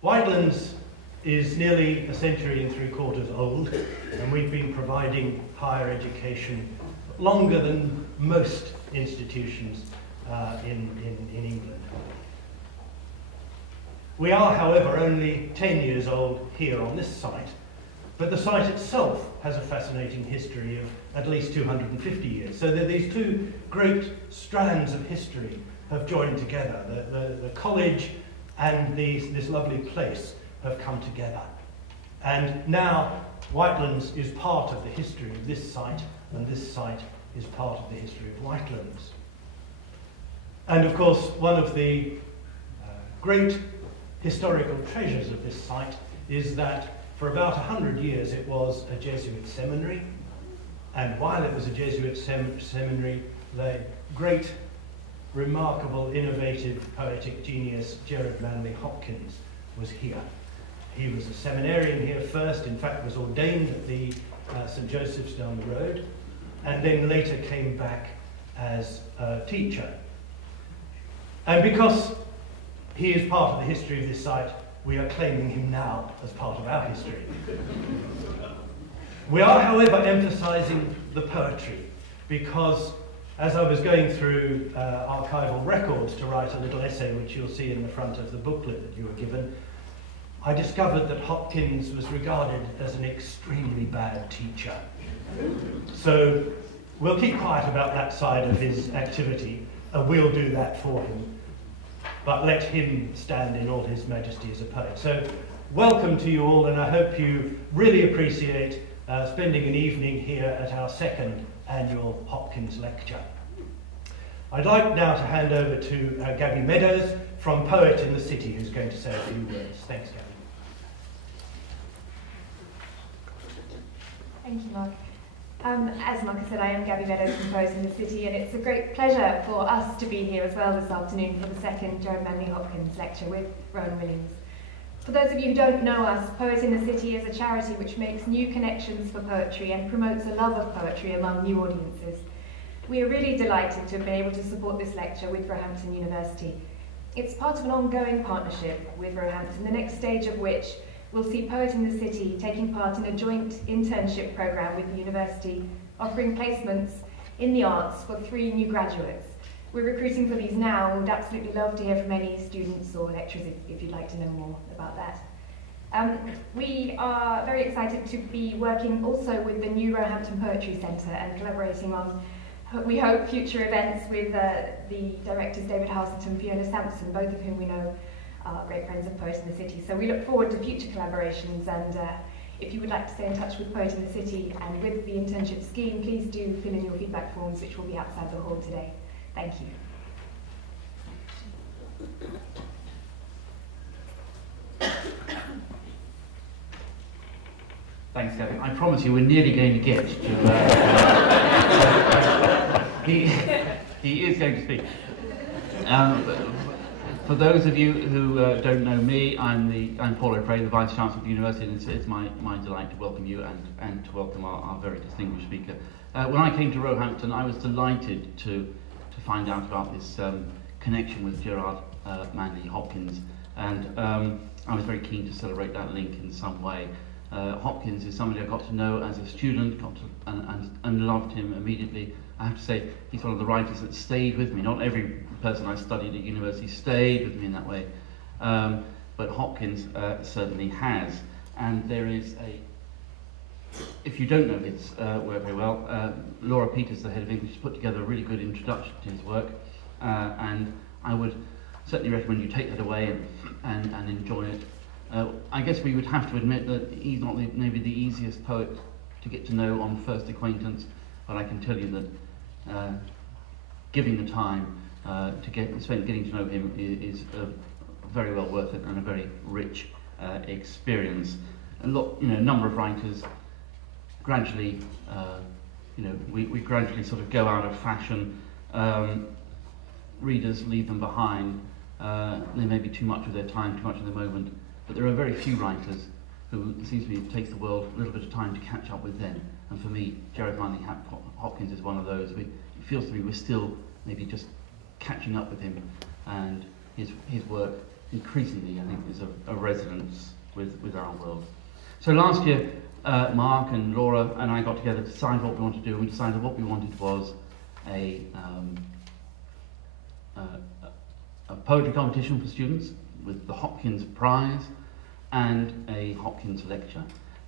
Whitelands is nearly a century and 3/4 old, and we've been providing higher education longer than most institutions in England. We are, however, only 10 years old here on this site, but the site itself has a fascinating history of at least 250 years. So that these two great strands of history have joined together. The college and this lovely place have come together. And now Whitelands is part of the history of this site, and this site is part of the history of Whitelands. And of course, one of the great historical treasures of this site is that for about 100 years it was a Jesuit seminary, and while it was a Jesuit seminary, the great, remarkable, innovative, poetic genius Gerard Manley Hopkins was here. He was a seminarian here first, in fact was ordained at the St. Joseph's down the road, and then later came back as a teacher. And because he is part of the history of this site, we are claiming him now as part of our history. We are, however, emphasizing the poetry, because as I was going through archival records to write a little essay, which you'll see in the front of the booklet that you were given, I discovered that Hopkins was regarded as an extremely bad teacher. So we'll keep quiet about that side of his activity, and we'll do that for him. But let him stand in all his majesty as a poet. So welcome to you all, and I hope you really appreciate spending an evening here at our second annual Hopkins Lecture. I'd like now to hand over to Gabby Meadows from Poet in the City, who's going to say a few words. Thanks, Gabby. Thank you, Mark. As Mark said, I am Gabby Meadows from Poet in the City, and it's a great pleasure for us to be here as well this afternoon for the second Gerard Manley Hopkins Lecture with Rowan Williams. For those of you who don't know us, Poet in the City is a charity which makes new connections for poetry and promotes a love of poetry among new audiences. We are really delighted to have been able to support this lecture with Roehampton University. It's part of an ongoing partnership with Roehampton, the next stage of which will see Poet in the City taking part in a joint internship programme with the university, offering placements in the arts for 3 new graduates. We're recruiting for these now, and would absolutely love to hear from any students or lecturers if you'd like to know more about that. We are very excited to be working also with the new Roehampton Poetry Centre and collaborating on, we hope, future events with the directors David Harsett and Fiona Sampson, both of whom we know are great friends of Poet in the City. So we look forward to future collaborations, and if you would like to stay in touch with Poet in the City and with the internship scheme, please do fill in your feedback forms, which will be outside the hall today. Thank you. Thanks, Gabby. I promise you we're nearly going to get to... he is going to speak. For those of you who don't know me, I'm Paul O'Prey, the Vice Chancellor of the University, and it's my delight to welcome you and to welcome our very distinguished speaker. When I came to Roehampton, I was delighted to find out about this connection with Gerard Manley Hopkins, and I was very keen to celebrate that link in some way. Hopkins is somebody I got to know as a student, and loved him immediately. I have to say, he's one of the writers that stayed with me. Not every person I studied at university stayed with me in that way, but Hopkins certainly has. And there is if you don't know his work very well, Laura Peters, the head of English, put together a really good introduction to his work, and I would certainly recommend you take that away and enjoy it. I guess we would have to admit that he's not maybe the easiest poet to get to know on first acquaintance, but I can tell you that giving the time spent getting to know him is very well worth it, and a very rich experience. A number of writers gradually, we gradually sort of go out of fashion. Readers leave them behind. They may be too much of their time, too much of their moment. But there are very few writers who, it seems to me, it takes the world a little bit of time to catch up with them. And for me, Gerard Manley Hopkins is one of those. It feels to me we're still maybe just catching up with him, and his work increasingly, I think, is a resonance with our world. So last year, Mark and Laura and I got together to decide what we wanted to do, and we decided what we wanted was a poetry competition for students with the Hopkins Prize and a Hopkins Lecture.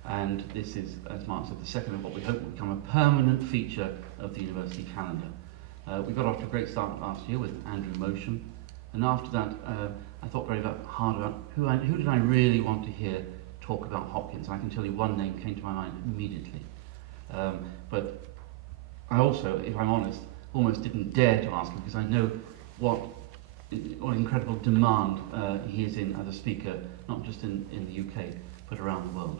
And this is, as Mark said, the second of what we hope will become a permanent feature of the university calendar. We got off to a great start last year with Andrew Motion, and after that I thought very hard about who did I really want to hear talk about Hopkins. I can tell you one name came to my mind immediately. But I also, if I'm honest, almost didn't dare to ask him because I know what incredible demand he is in as a speaker, not just in the UK, but around the world.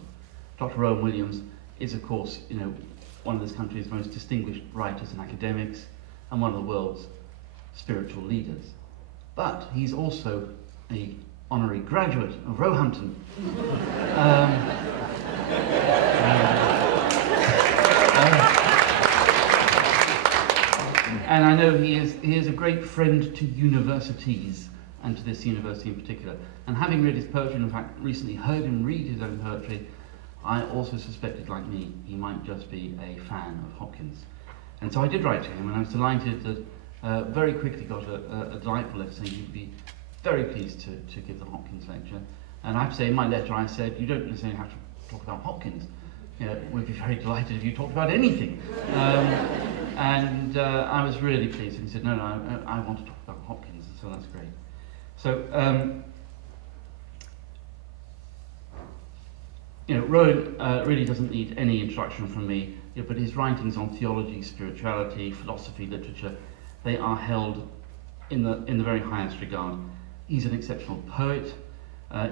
Dr. Rowan Williams is, of course, one of this country's most distinguished writers and academics, and one of the world's spiritual leaders. But he's also an honorary graduate of Roehampton. And I know he is a great friend to universities, and to this university in particular. And having read his poetry, and in fact recently heard him read his own poetry, I also suspected, like me, he might just be a fan of Hopkins. And so I did write to him, and I was delighted that very quickly got a delightful letter saying he'd be very pleased to give the Hopkins lecture. And I have to say, in my letter I said, you don't necessarily have to talk about Hopkins. We'd be very delighted if you talked about anything. And I was really pleased, and he said, no, I want to talk about Hopkins, so that's great. So, Rowan really doesn't need any introduction from me, but his writings on theology, spirituality, philosophy, literature, they are held in the very highest regard. He's an exceptional poet.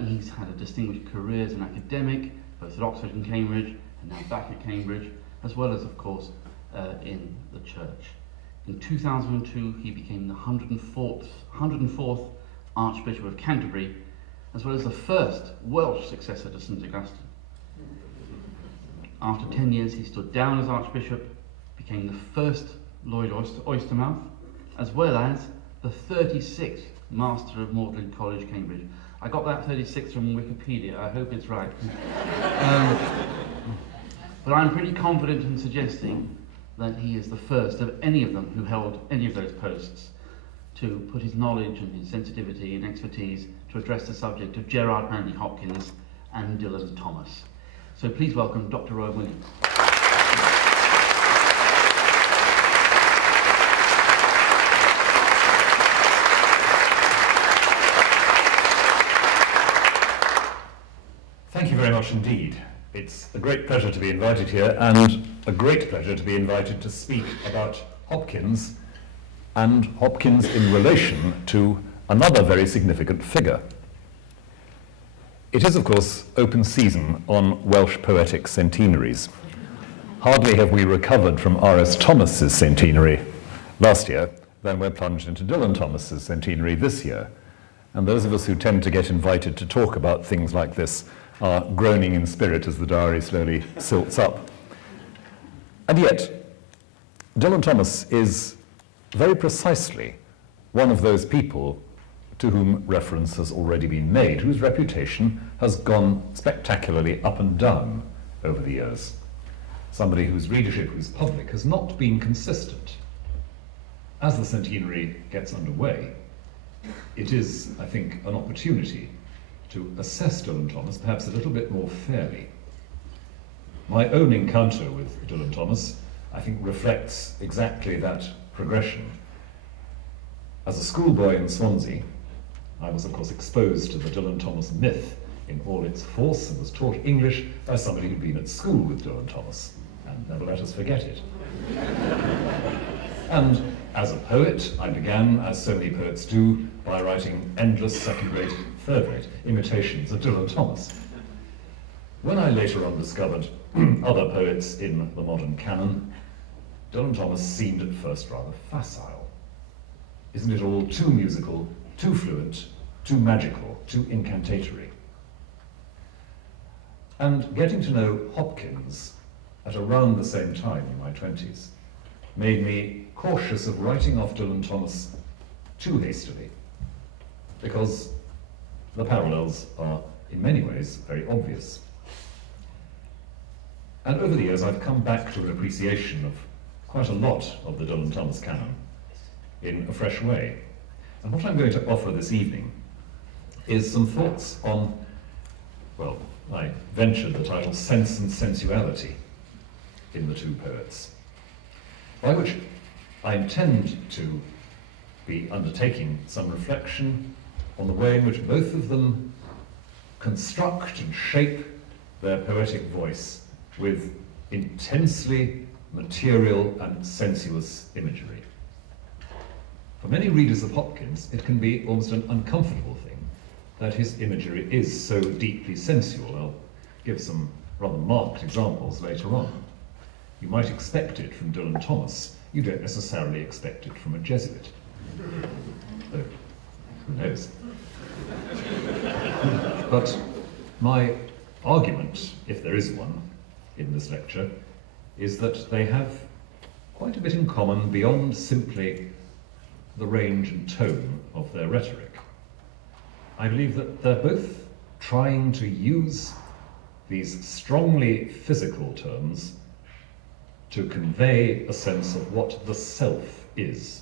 He's had a distinguished career as an academic, both at Oxford and Cambridge, and now back at Cambridge, as well as, of course, in the church. In 2002, he became the 104th Archbishop of Canterbury, as well as the first Welsh successor to St Augustine. After 10 years, he stood down as Archbishop, became the first Lloyd Oystermouth, as well as the 36th Master of Magdalen College, Cambridge. I got that 36th from Wikipedia, I hope it's right. But I'm pretty confident in suggesting that he is the first of any of them who held any of those posts to put his knowledge and his sensitivity and expertise to address the subject of Gerard Manley Hopkins and Dylan Thomas. So please welcome Dr. Rowan Williams. Thank you very much indeed. It's a great pleasure to be invited here, and a great pleasure to be invited to speak about Hopkins, and Hopkins in relation to another very significant figure. It is, of course, open season on Welsh poetic centenaries. Hardly have we recovered from R.S. Thomas's centenary last year, then we're plunged into Dylan Thomas's centenary this year. And those of us who tend to get invited to talk about things like this are groaning in spirit as the diary slowly silts up. And yet, Dylan Thomas is very precisely one of those people to whom reference has already been made, whose reputation has gone spectacularly up and down over the years. Somebody whose readership, whose public, has not been consistent. As the centenary gets underway, it is, I think, an opportunity to assess Dylan Thomas perhaps a little bit more fairly. My own encounter with Dylan Thomas, I think, reflects exactly that progression. As a schoolboy in Swansea, I was, of course, exposed to the Dylan Thomas myth in all its force and was taught English by somebody who'd been at school with Dylan Thomas, and never let us forget it. And as a poet, I began, as so many poets do, by writing endless second-rate, third-rate imitations of Dylan Thomas. When I later on discovered other poets in the modern canon, Dylan Thomas seemed at first rather facile. Isn't it all too musical, too fluent, too magical, too incantatory? And getting to know Hopkins at around the same time in my 20s made me cautious of writing off Dylan Thomas too hastily, because the parallels are in many ways very obvious. And over the years I've come back to an appreciation of quite a lot of the Dylan Thomas canon in a fresh way. And what I'm going to offer this evening is some thoughts on, well, I ventured the title Sense and Sensuality in the two poets, by which I intend to be undertaking some reflection on the way in which both of them construct and shape their poetic voice with intensely material and sensuous imagery. For many readers of Hopkins, it can be almost an uncomfortable thing that his imagery is so deeply sensual. I'll give some rather marked examples later on. You might expect it from Dylan Thomas. You don't necessarily expect it from a Jesuit. Though, who knows? But my argument, if there is one, in this lecture, is that they have quite a bit in common beyond simply the range and tone of their rhetoric. I believe that they're both trying to use these strongly physical terms to convey a sense of what the self is,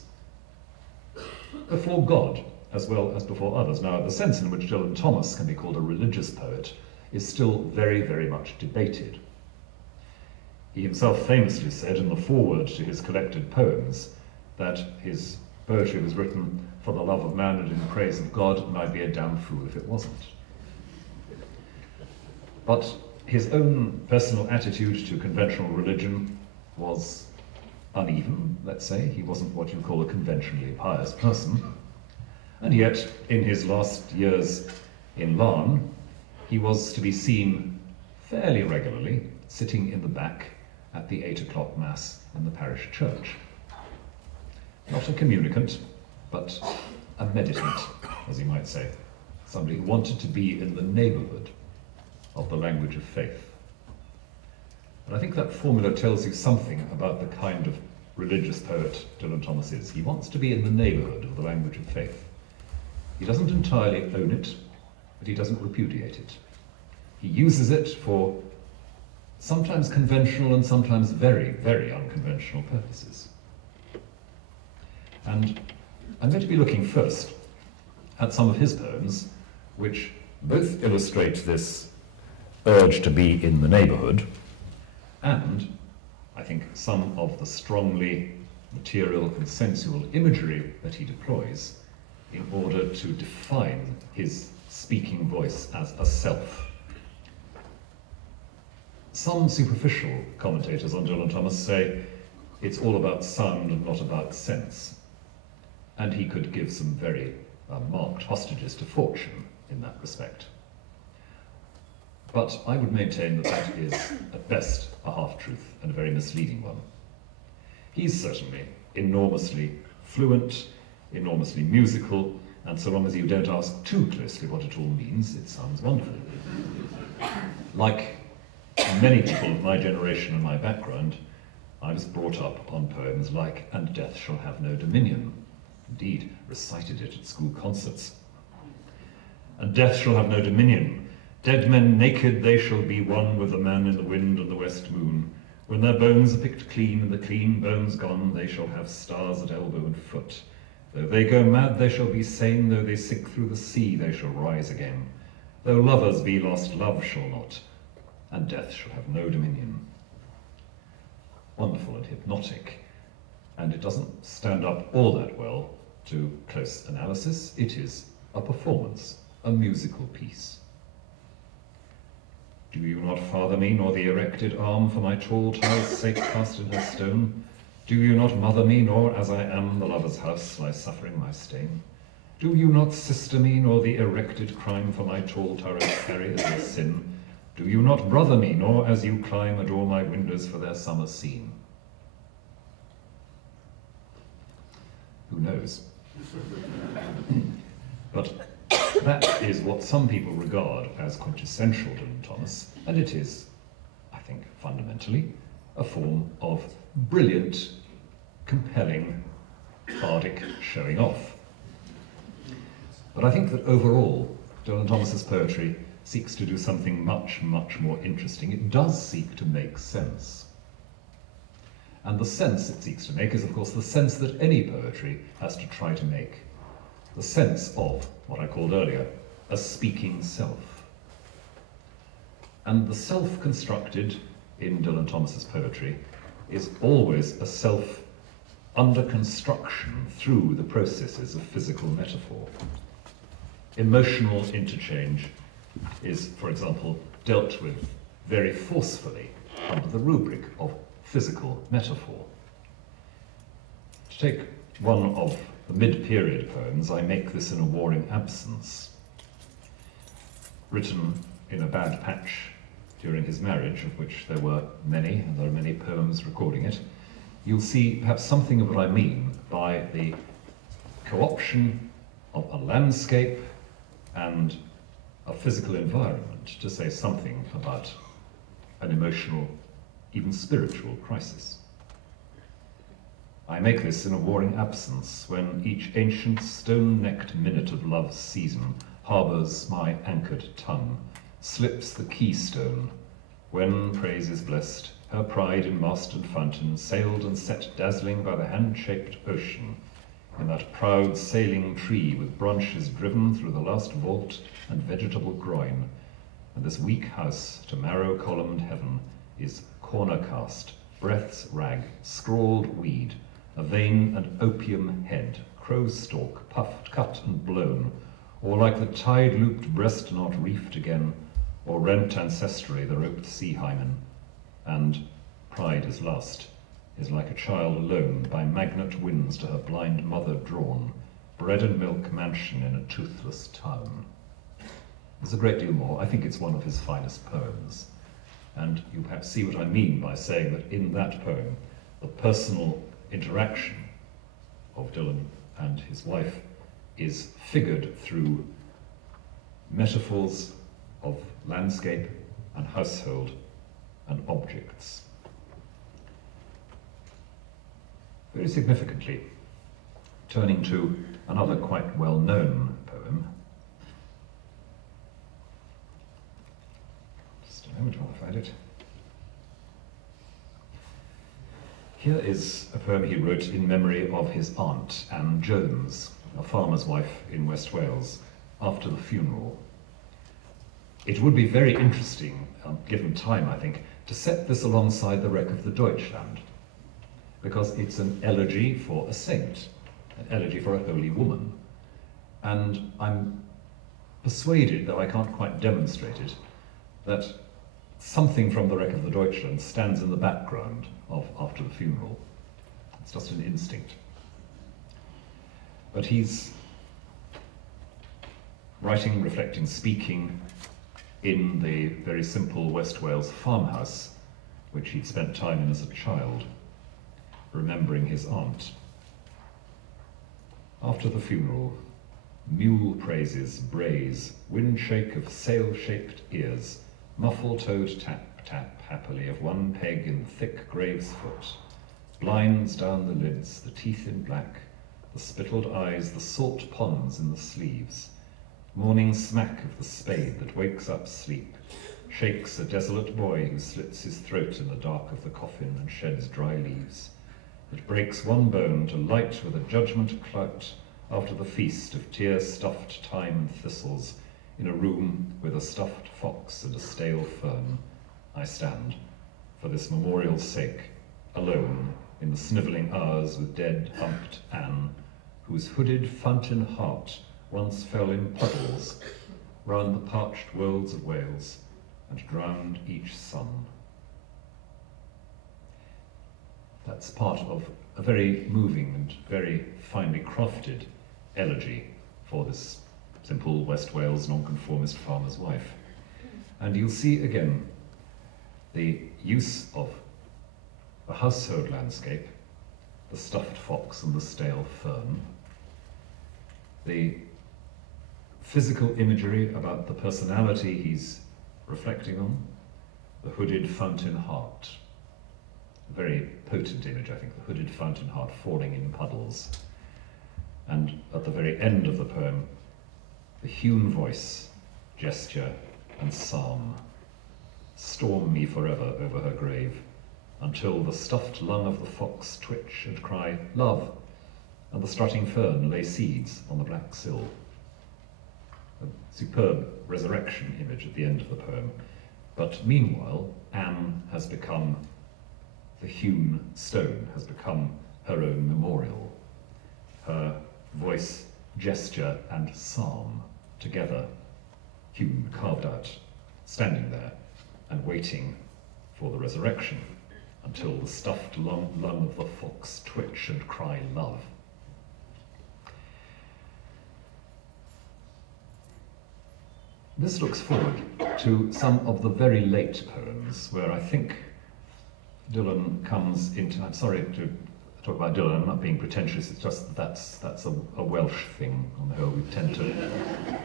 before God as well as before others. Now, the sense in which Dylan Thomas can be called a religious poet is still very, very much debated. He himself famously said in the foreword to his collected poems that his poetry was written for the love of man and in praise of God, and I'd be a damn fool if it wasn't. But his own personal attitude to conventional religion was uneven, let's say. He wasn't what you call a conventionally pious person. And yet, in his last years in Larne, he was to be seen fairly regularly sitting in the back at the 8 o'clock Mass in the parish church. Not a communicant, but a meditant, as you might say. Somebody who wanted to be in the neighbourhood of the language of faith. And I think that formula tells you something about the kind of religious poet Dylan Thomas is. He wants to be in the neighbourhood of the language of faith. He doesn't entirely own it, but he doesn't repudiate it. He uses it for sometimes conventional and sometimes very, very unconventional purposes. And I'm going to be looking first at some of his poems, which both illustrate this urge to be in the neighbourhood, and I think some of the strongly material and sensual imagery that he deploys in order to define his speaking voice as a self. Some superficial commentators on Dylan Thomas say it's all about sound and not about sense. And he could give some very marked hostages to fortune in that respect. But I would maintain that that is, at best, a half-truth and a very misleading one. He's certainly enormously fluent, enormously musical, and so long as you don't ask too closely what it all means, it sounds wonderful. Like many people of my generation and my background, I was brought up on poems like "And Death Shall Have No Dominion." Indeed, recited it at school concerts. "And death shall have no dominion. Dead men naked, they shall be one with the man in the wind and the west moon. When their bones are picked clean and the clean bones gone, they shall have stars at elbow and foot. Though they go mad, they shall be sane. Though they sink through the sea, they shall rise again. Though lovers be lost, love shall not, and death shall have no dominion." Wonderful and hypnotic, and it doesn't stand up all that well to close analysis. It is a performance, a musical piece. "Do you not father me, nor the erected arm for my tall tire's sake cast in her stone? Do you not mother me, nor as I am the lover's house lie suffering my stain? Do you not sister me, nor the erected crime for my tall tire's carry as a sin? Do you not brother me, nor as you climb adore my windows for their summer scene?" Who knows? But that is what some people regard as quintessential Dylan Thomas, and it is, I think, fundamentally, a form of brilliant, compelling, bardic showing off. But I think that overall, Dylan Thomas's poetry seeks to do something much, much more interesting. It does seek to make sense. And the sense it seeks to make is, of course, the sense that any poetry has to try to make. The sense of what I called earlier, a speaking self. And the self constructed in Dylan Thomas's poetry is always a self under construction through the processes of physical metaphor. Emotional interchange is, for example, dealt with very forcefully under the rubric of physical metaphor. To take one of the mid-period poems, I Make This in a Warring Absence, written in a bad patch during his marriage, of which there were many, and there are many poems recording it, you'll see perhaps something of what I mean by the co-option of a landscape and a physical environment to say something about an emotional, even spiritual crisis. I make this in a warring absence, when each ancient stone-necked minute of love's season harbours my anchored tongue, slips the keystone, when praise is blessed, her pride in mast and fountain, sailed and set dazzling by the hand-shaped ocean, in that proud sailing tree with branches driven through the last vault and vegetable groin, and this weak house to marrow-columned heaven is corner-cast, breath's rag, scrawled weed, a vein and opium head, crow-stalk, puffed, cut and blown, or like the tide-looped breast knot reefed again, or rent ancestrally the roped sea hymen, and pride is lust, is like a child alone, by magnet winds to her blind mother drawn, bread and milk mansion in a toothless town. There's a great deal more. I think it's one of his finest poems. And you perhaps see what I mean by saying that in that poem, the personal interaction of Dylan and his wife is figured through metaphors of landscape and household and objects. Very significantly, turning to another quite well-known poem. Just a moment while I find it. Here is a poem he wrote in memory of his aunt, Anne Jones, a farmer's wife in West Wales, after the funeral. It would be very interesting, given time I think, to set this alongside the wreck of the Deutschland, because it's an elegy for a saint, an elegy for a holy woman. And I'm persuaded, though I can't quite demonstrate it, that something from the wreck of the Deutschland stands in the background of After the Funeral. It's just an instinct. But he's writing, reflecting, speaking in the very simple West Wales farmhouse, which he'd spent time in as a child, remembering his aunt. After the funeral, mule praises, brays, wind shake of sail-shaped ears, muffle-toed tap-tap happily of one peg in the thick grave's foot, blinds down the lids, the teeth in black, the spittled eyes, the salt ponds in the sleeves, morning smack of the spade that wakes up sleep, shakes a desolate boy who slits his throat in the dark of the coffin and sheds dry leaves. It breaks one bone to light with a judgment clout after the feast of tear-stuffed thyme and thistles in a room with a stuffed fox and a stale fern. I stand, for this memorial's sake, alone in the snivelling hours with dead, humped Anne, whose hooded fountain heart once fell in puddles round the parched wolds of Wales and drowned each sun. That's part of a very moving and very finely crafted elegy for this simple West Wales nonconformist farmer's wife. And you'll see again the use of the household landscape, the stuffed fox and the stale fern, the physical imagery about the personality he's reflecting on, the hooded fountain heart. A very potent image, I think, the hooded fountain heart falling in puddles. And at the very end of the poem, the hewn voice gesture, and psalm. Storm me forever over her grave, until the stuffed lung of the fox twitch and cry, love, and the strutting fern lay seeds on the black sill. A superb resurrection image at the end of the poem. But meanwhile, Anne has become the hewn stone, has become her own memorial. Her voice, gesture, and psalm together, hewn, carved out, standing there and waiting for the resurrection until the stuffed lung of the fox twitch and cry love. This looks forward to some of the very late poems where I think Dylan comes into, I'm sorry to talk about Dylan, I'm not being pretentious, it's just that's a Welsh thing on the whole.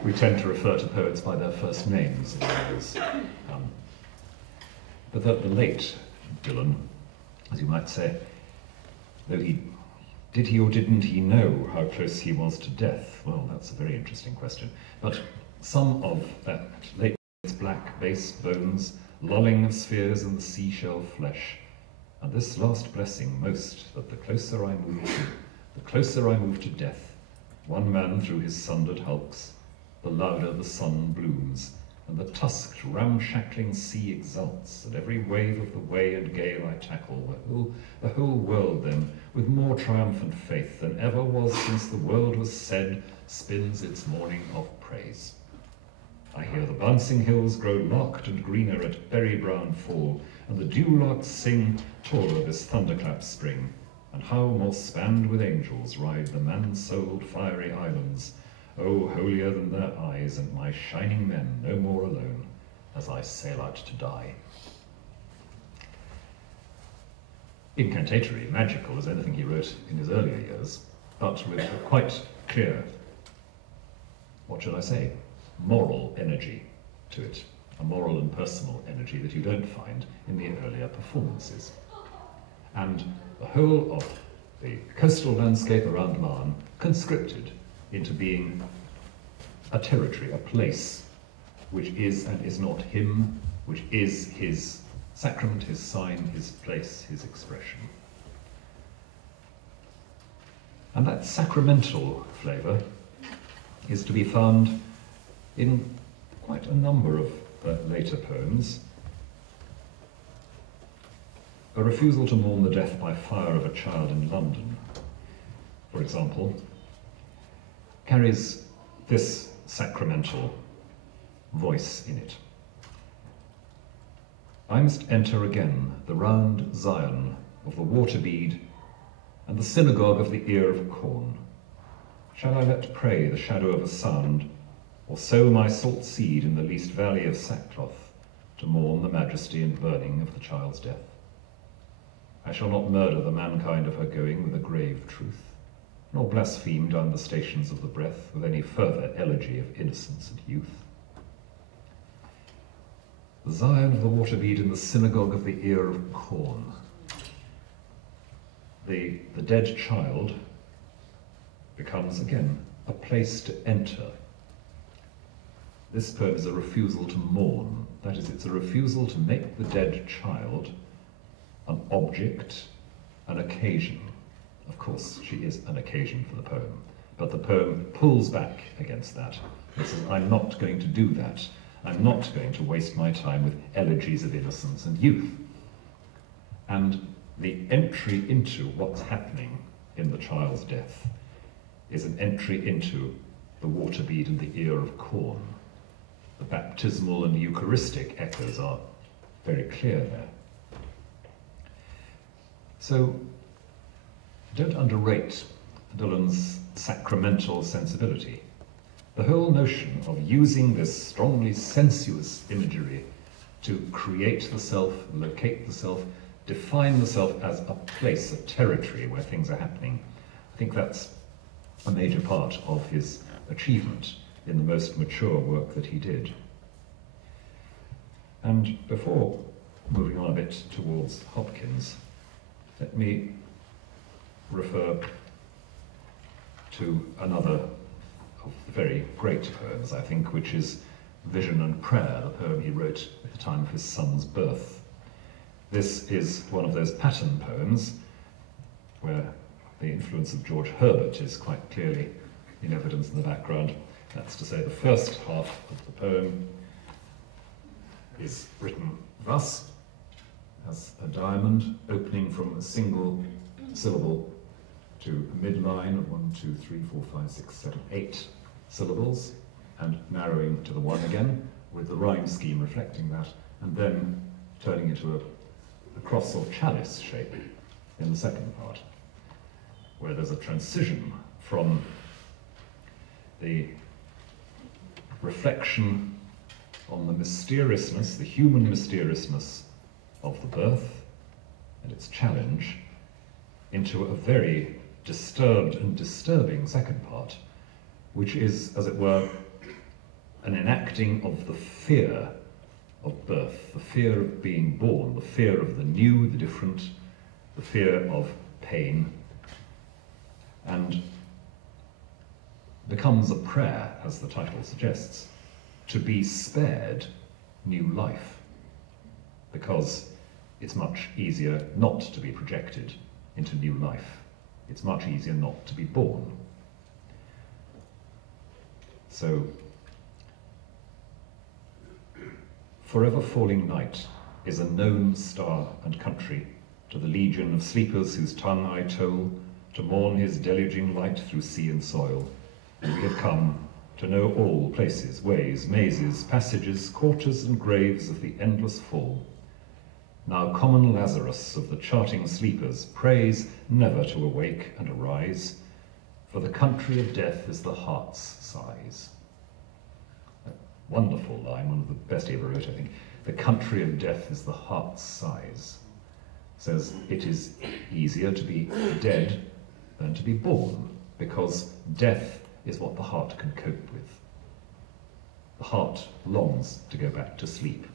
We tend to refer to poets by their first names in Wales. But the late Dylan, as you might say, though did he or didn't he know how close he was to death? Well, that's a very interesting question. But some of that late black base bones, lolling of spheres in the seashell flesh, and this last blessing most, that the closer I move to death, one man through his sundered hulks, the louder the sun blooms, and the tusked ramshackling sea exults, and every wave of the way and gale I tackle, the whole world then, with more triumphant faith than ever was since the world was said, spins its morning of praise. I hear the bouncing hills grow locked and greener at berry brown fall, and the dewlarks sing taller this thunderclap spring, and how more spanned with angels ride the man-souled fiery islands, oh, holier than their eyes, and my shining men no more alone, as I sail out to die. Incantatory, magical as anything he wrote in his earlier years, but with a quite clear, what should I say, moral energy to it, a moral and personal energy that you don't find in the earlier performances. And the whole of the coastal landscape around Marne conscripted into being a territory, a place, which is and is not him, which is his sacrament, his sign, his place, his expression. And that sacramental flavour is to be found in quite a number of later poems. A refusal to mourn the death by fire of a child in London, for example, carries this sacramental voice in it. I must enter again the round Zion of the water bead and the synagogue of the ear of corn. Shall I let pray the shadow of a sound, or sow my salt seed in the least valley of sackcloth, to mourn the majesty and burning of the child's death? I shall not murder the mankind of her going with a grave truth, nor blaspheme down the stations of the breath with any further elegy of innocence and youth. The Zion of the water bead in the synagogue of the ear of corn. The dead child becomes again a place to enter. This poem is a refusal to mourn. That is, it's a refusal to make the dead child an object, an occasion. Of course, she is an occasion for the poem, but the poem pulls back against that. It says, I'm not going to do that. I'm not going to waste my time with elegies of innocence and youth. And the entry into what's happening in the child's death is an entry into the water bead and the ear of corn. The baptismal and Eucharistic echoes are very clear there. So don't underrate Dylan's sacramental sensibility. The whole notion of using this strongly sensuous imagery to create the self, locate the self, define the self as a place, a territory where things are happening, I think that's a major part of his achievement in the most mature work that he did. And before moving on a bit towards Hopkins, let me refer to another of the very great poems, I think, which is Vision and Prayer, the poem he wrote at the time of his son's birth. This is one of those pattern poems where the influence of George Herbert is quite clearly in evidence in the background. That's to say, the first half of the poem is written thus, as a diamond, opening from a single syllable to a midline of 1, 2, 3, 4, 5, 6, 7, 8 syllables, and narrowing to the one again, with the rhyme scheme reflecting that, and then turning into a cross or chalice shape in the second part, where there's a transition from the reflection on the mysteriousness, the human mysteriousness of the birth and its challenge, into a very disturbed and disturbing second part, which is, as it were, an enacting of the fear of birth, the fear of being born, the fear of the new, the different, the fear of pain, and becomes a prayer, as the title suggests, to be spared new life, because it's much easier not to be projected into new life. It's much easier not to be born. So, forever falling night is a known star and country to the legion of sleepers whose tongue I toll, to mourn his deluging light through sea and soil. And we have come to know all places, ways, mazes, passages, quarters and graves of the endless fall. Now common Lazarus of the charting sleepers prays never to awake and arise, for the country of death is the heart's size. A wonderful line, one of the best he ever wrote, I think. The country of death is the heart's size. Says it is easier to be dead than to be born, because death is what the heart can cope with. The heart longs to go back to sleep.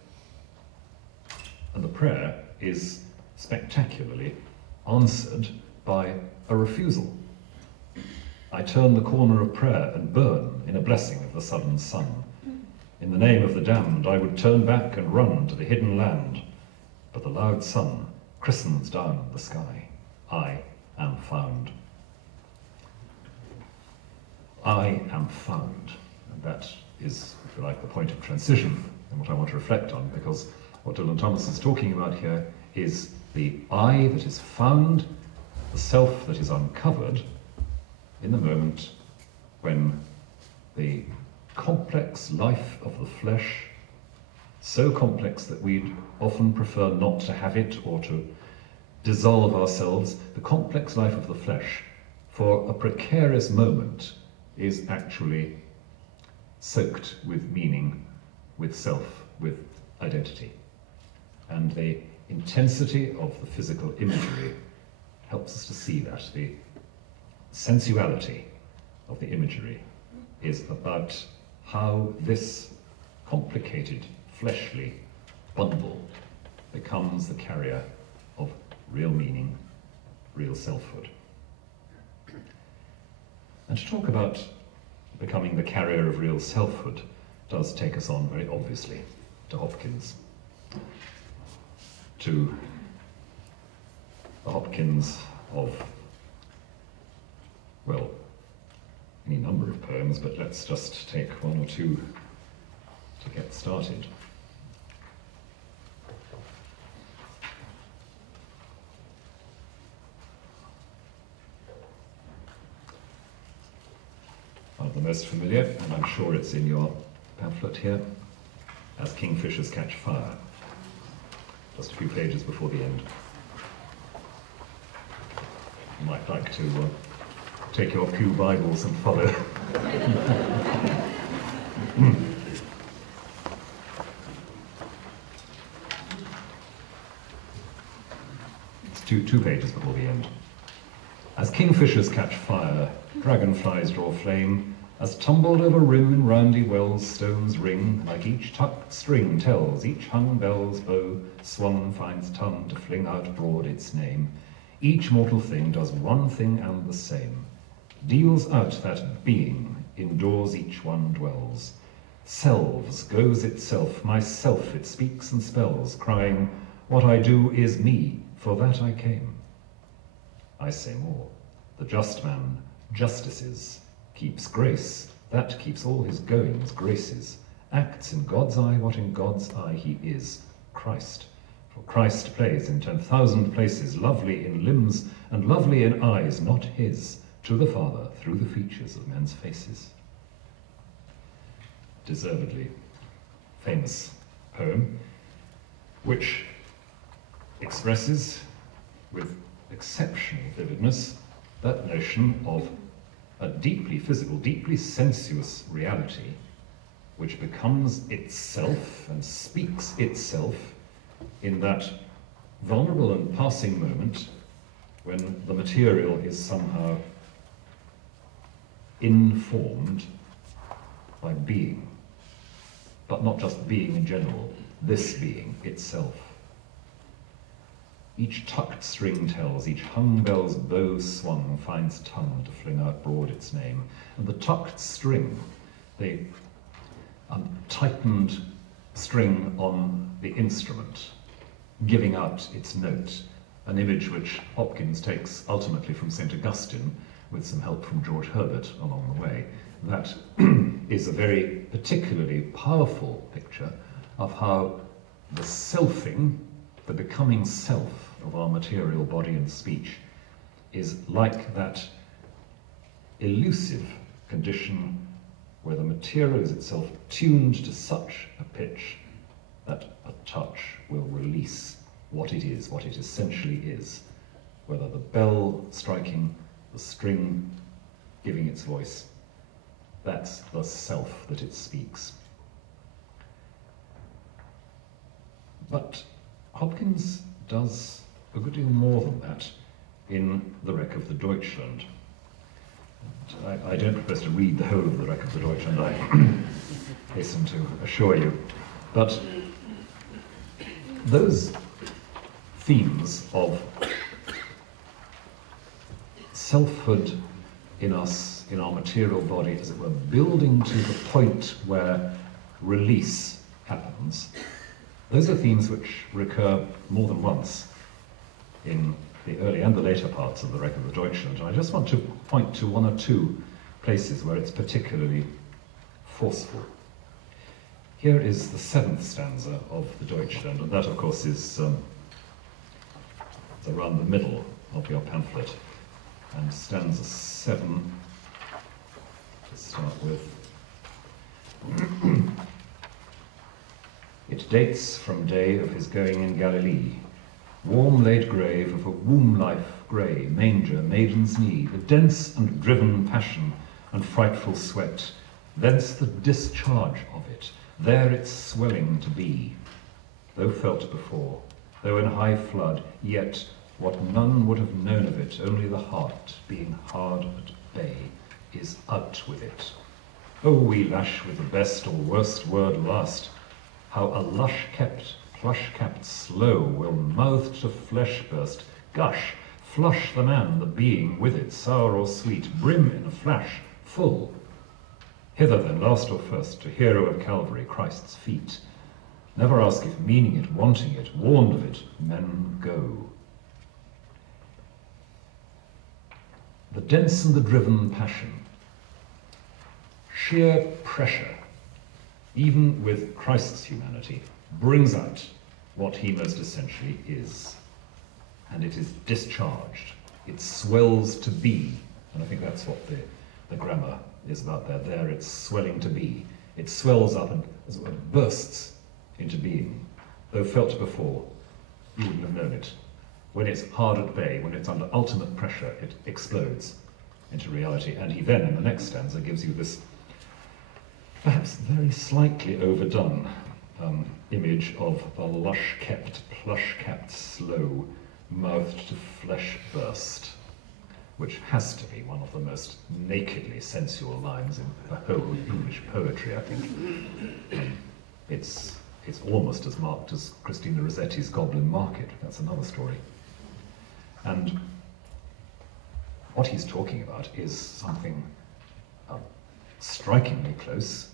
And the prayer is spectacularly answered by a refusal. I turn the corner of prayer and burn in a blessing of the sudden sun. In the name of the damned, I would turn back and run to the hidden land, but the loud sun christens down the sky. I am found. I am found. And that is, if you like, the point of transition and what I want to reflect on, because what Dylan Thomas is talking about here is the I that is found, the self that is uncovered in the moment when the complex life of the flesh, so complex that we'd often prefer not to have it or to dissolve ourselves, the complex life of the flesh, for a precarious moment, is actually soaked with meaning, with self, with identity. And the intensity of the physical imagery helps us to see that. The sensuality of the imagery is about how this complicated fleshly bundle becomes the carrier of real meaning, real selfhood. And to talk about becoming the carrier of real selfhood does take us on very obviously to Hopkins, to the Hopkins of, well, any number of poems, but let's just take one or two to get started. One of the most familiar, and I'm sure it's in your pamphlet here, As Kingfishers Catch Fire, just a few pages before the end. You might like to take your pew Bibles and follow. It's two pages before the end. As kingfishers catch fire, dragonflies draw flame, as tumbled over rim in roundy wells stones ring, like each tucked string tells, each hung bell's bow swung finds tongue to fling out broad its name. Each mortal thing does one thing and the same, deals out that being indoors each one dwells, selves, goes itself, myself it speaks and spells, crying, what I do is me, for that I came. I say more, the just man justices, keeps grace, that keeps all his goings graces, acts in God's eye what in God's eye he is, Christ. For Christ plays in 10,000 places, lovely in limbs and lovely in eyes, not his, to the Father through the features of men's faces. Deservedly famous poem, which expresses with exceptional vividness that notion of a deeply physical, deeply sensuous reality which becomes itself and speaks itself in that vulnerable and passing moment when the material is somehow informed by being, but not just being in general, this being itself. Each tucked string tells, each hung bell's bow swung finds tongue to fling out broad its name. And the tucked string, the tightened string on the instrument, giving out its note, an image which Hopkins takes ultimately from St. Augustine, with some help from George Herbert along the way. That is a very particularly powerful picture of how the selfing, the becoming self of our material body and speech, is like that elusive condition where the material is itself tuned to such a pitch that a touch will release what it is, what it essentially is, whether the bell striking, the string giving its voice, that's the self that it speaks. But Hopkins does a good deal more than that in The Wreck of the Deutschland. I don't propose to read the whole of The Wreck of the Deutschland, I hasten to assure you. But those themes of selfhood in us, in our material body, as it were, building to the point where release happens, those are themes which recur more than once in the early and the later parts of The Wreck of the Deutschland. And I just want to point to one or two places where it's particularly forceful. Here is the 7th stanza of the Deutschland, and that, of course, is it's around the middle of your pamphlet. And stanza 7, to start with. It dates from day of his going in Galilee, warm laid grave of a womb-life grey, manger, maiden's knee, the dense and driven passion and frightful sweat, thence the discharge of it, there its swelling to be. Though felt before, though in high flood, yet what none would have known of it, only the heart, being hard at bay, is out with it. Oh, we lash with the best or worst word last, how a lush-kept, plush-capped slow will mouthed to flesh burst, gush, flush the man, the being with it, sour or sweet, brim in a flash, full. Hither then, last or first, to hero of Calvary, Christ's feet. Never ask if meaning it, wanting it, warned of it, men go. The dense and the driven passion, sheer pressure, even with Christ's humanity, brings out what he most essentially is. And it is discharged. It swells to be. And I think that's what the grammar is about there. There it's swelling to be. It swells up and, as it were, bursts into being. Though felt before, you wouldn't have known it. When it's hard at bay, when it's under ultimate pressure, it explodes into reality. And he then, in the next stanza, gives you this perhaps very slightly overdone image of the lush-kept, plush-capped slow, mouthed to flesh burst, which has to be one of the most nakedly sensual lines in the whole English poetry, I think. It's almost as marked as Christina Rossetti's Goblin Market. That's another story. And what he's talking about is something strikingly close,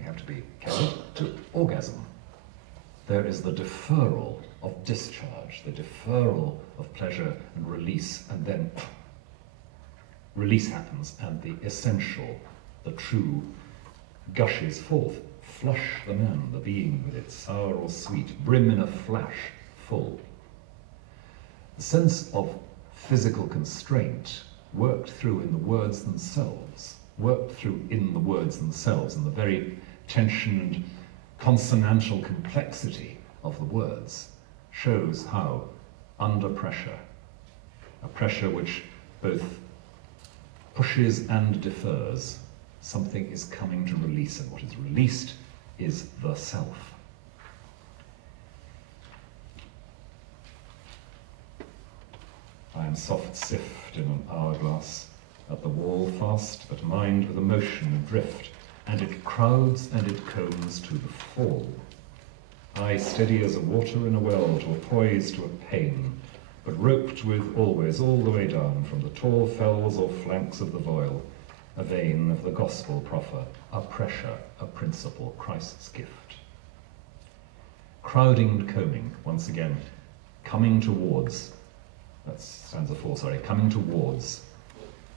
we have to be careful, to orgasm. There is the deferral of discharge, the deferral of pleasure and release, and then release happens, and the essential, the true, gushes forth. Flush the man, the being with it, sour or sweet, brim in a flash, full. The sense of physical constraint worked through in the words themselves, in the very tension and consonantal complexity of the words, shows how, under pressure, a pressure which both pushes and defers, something is coming to release, and what is released is the self. I am soft sift in an hourglass, at the wall fast, but mind with a motion adrift, and it crowds and it combs to the fall. I steady as a water in a well, to a poise, to a pain, but roped with always all the way down, from the tall fells or flanks of the voile, a vein of the gospel proffer, a pressure, a principle, Christ's gift. Crowding and combing, once again, coming towards, that's stanza 4, sorry, coming towards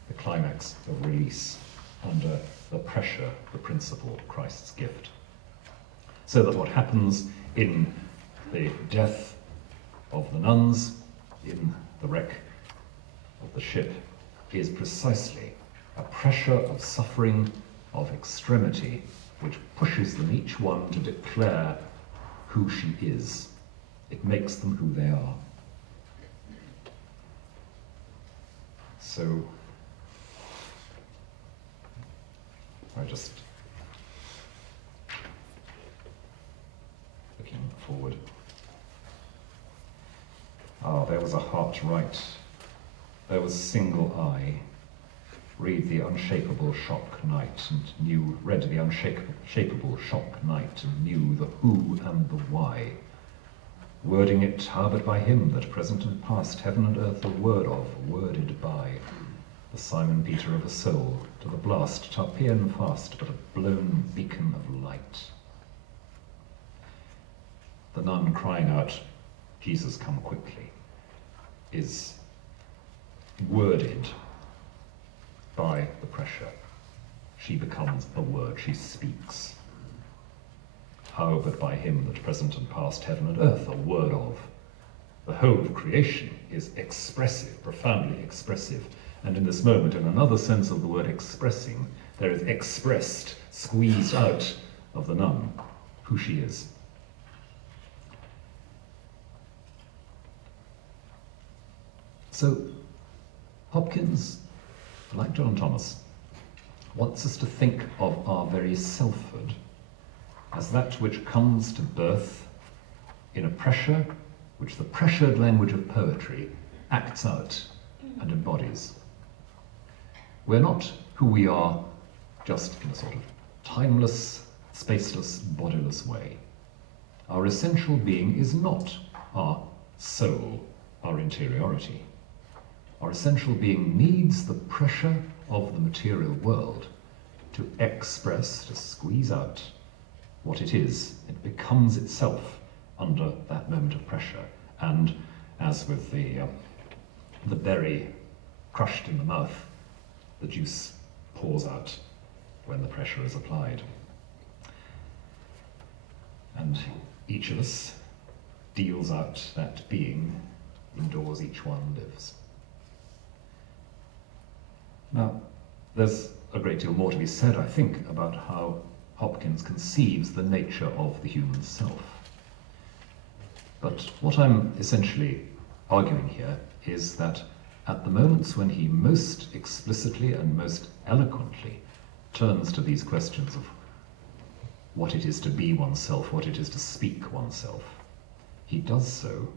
the climax of release under the pressure, the principle, Christ's gift. So that what happens in the death of the nuns, in the wreck of the ship, is precisely a pressure of suffering, of extremity, which pushes them each one to declare who she is. It makes them who they are. So, I just looking forward. Ah, there was a heart right. There was single eye. Read the unshakable shock night, and read the unshakable shock night, and knew the who and the why. Wording it harboured by him, that present and past, heaven and earth a word of, worded by. The Simon Peter of a soul, to the blast, Tarpeian fast, but a blown beacon of light. The nun crying out, Jesus come quickly, is worded by the pressure. She becomes a word, she speaks. How but by him that present and past, heaven and earth a word of. The whole of creation is expressive, profoundly expressive, and in this moment, in another sense of the word expressing, there is expressed, squeezed out of the nun, who she is. So, Hopkins, like Dylan Thomas, wants us to think of our very selfhood as that which comes to birth in a pressure which the pressured language of poetry acts out and embodies. We're not who we are just in a sort of timeless, spaceless, bodiless way. Our essential being is not our soul, our interiority. Our essential being needs the pressure of the material world to express, to squeeze out what it is. It becomes itself under that moment of pressure. And as with the berry crushed in the mouth, the juice pours out when the pressure is applied. And each of us deals out that being indoors each one lives. Now, there's a great deal more to be said, I think, about how Hopkins conceives the nature of the human self. But what I'm essentially arguing here is that at the moments when he most explicitly and most eloquently turns to these questions of what it is to be oneself, what it is to speak oneself, he does so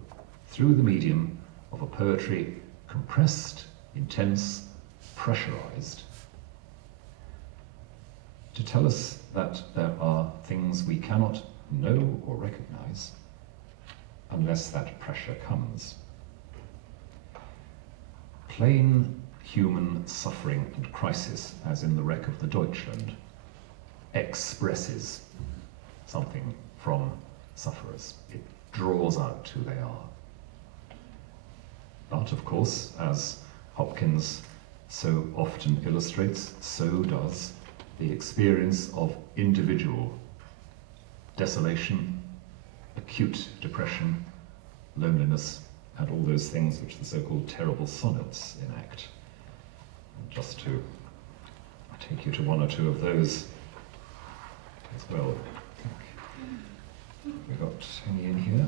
through the medium of a poetry compressed, intense, pressurized, to tell us that there are things we cannot know or recognize unless that pressure comes. Plain human suffering and crisis, as in the wreck of the Deutschland, expresses something from sufferers. It draws out who they are. But, of course, as Hopkins so often illustrates, so does the experience of individual desolation, acute depression, loneliness, and all those things which the so-called terrible sonnets enact. And just to take you to one or two of those as well. We've got any in here?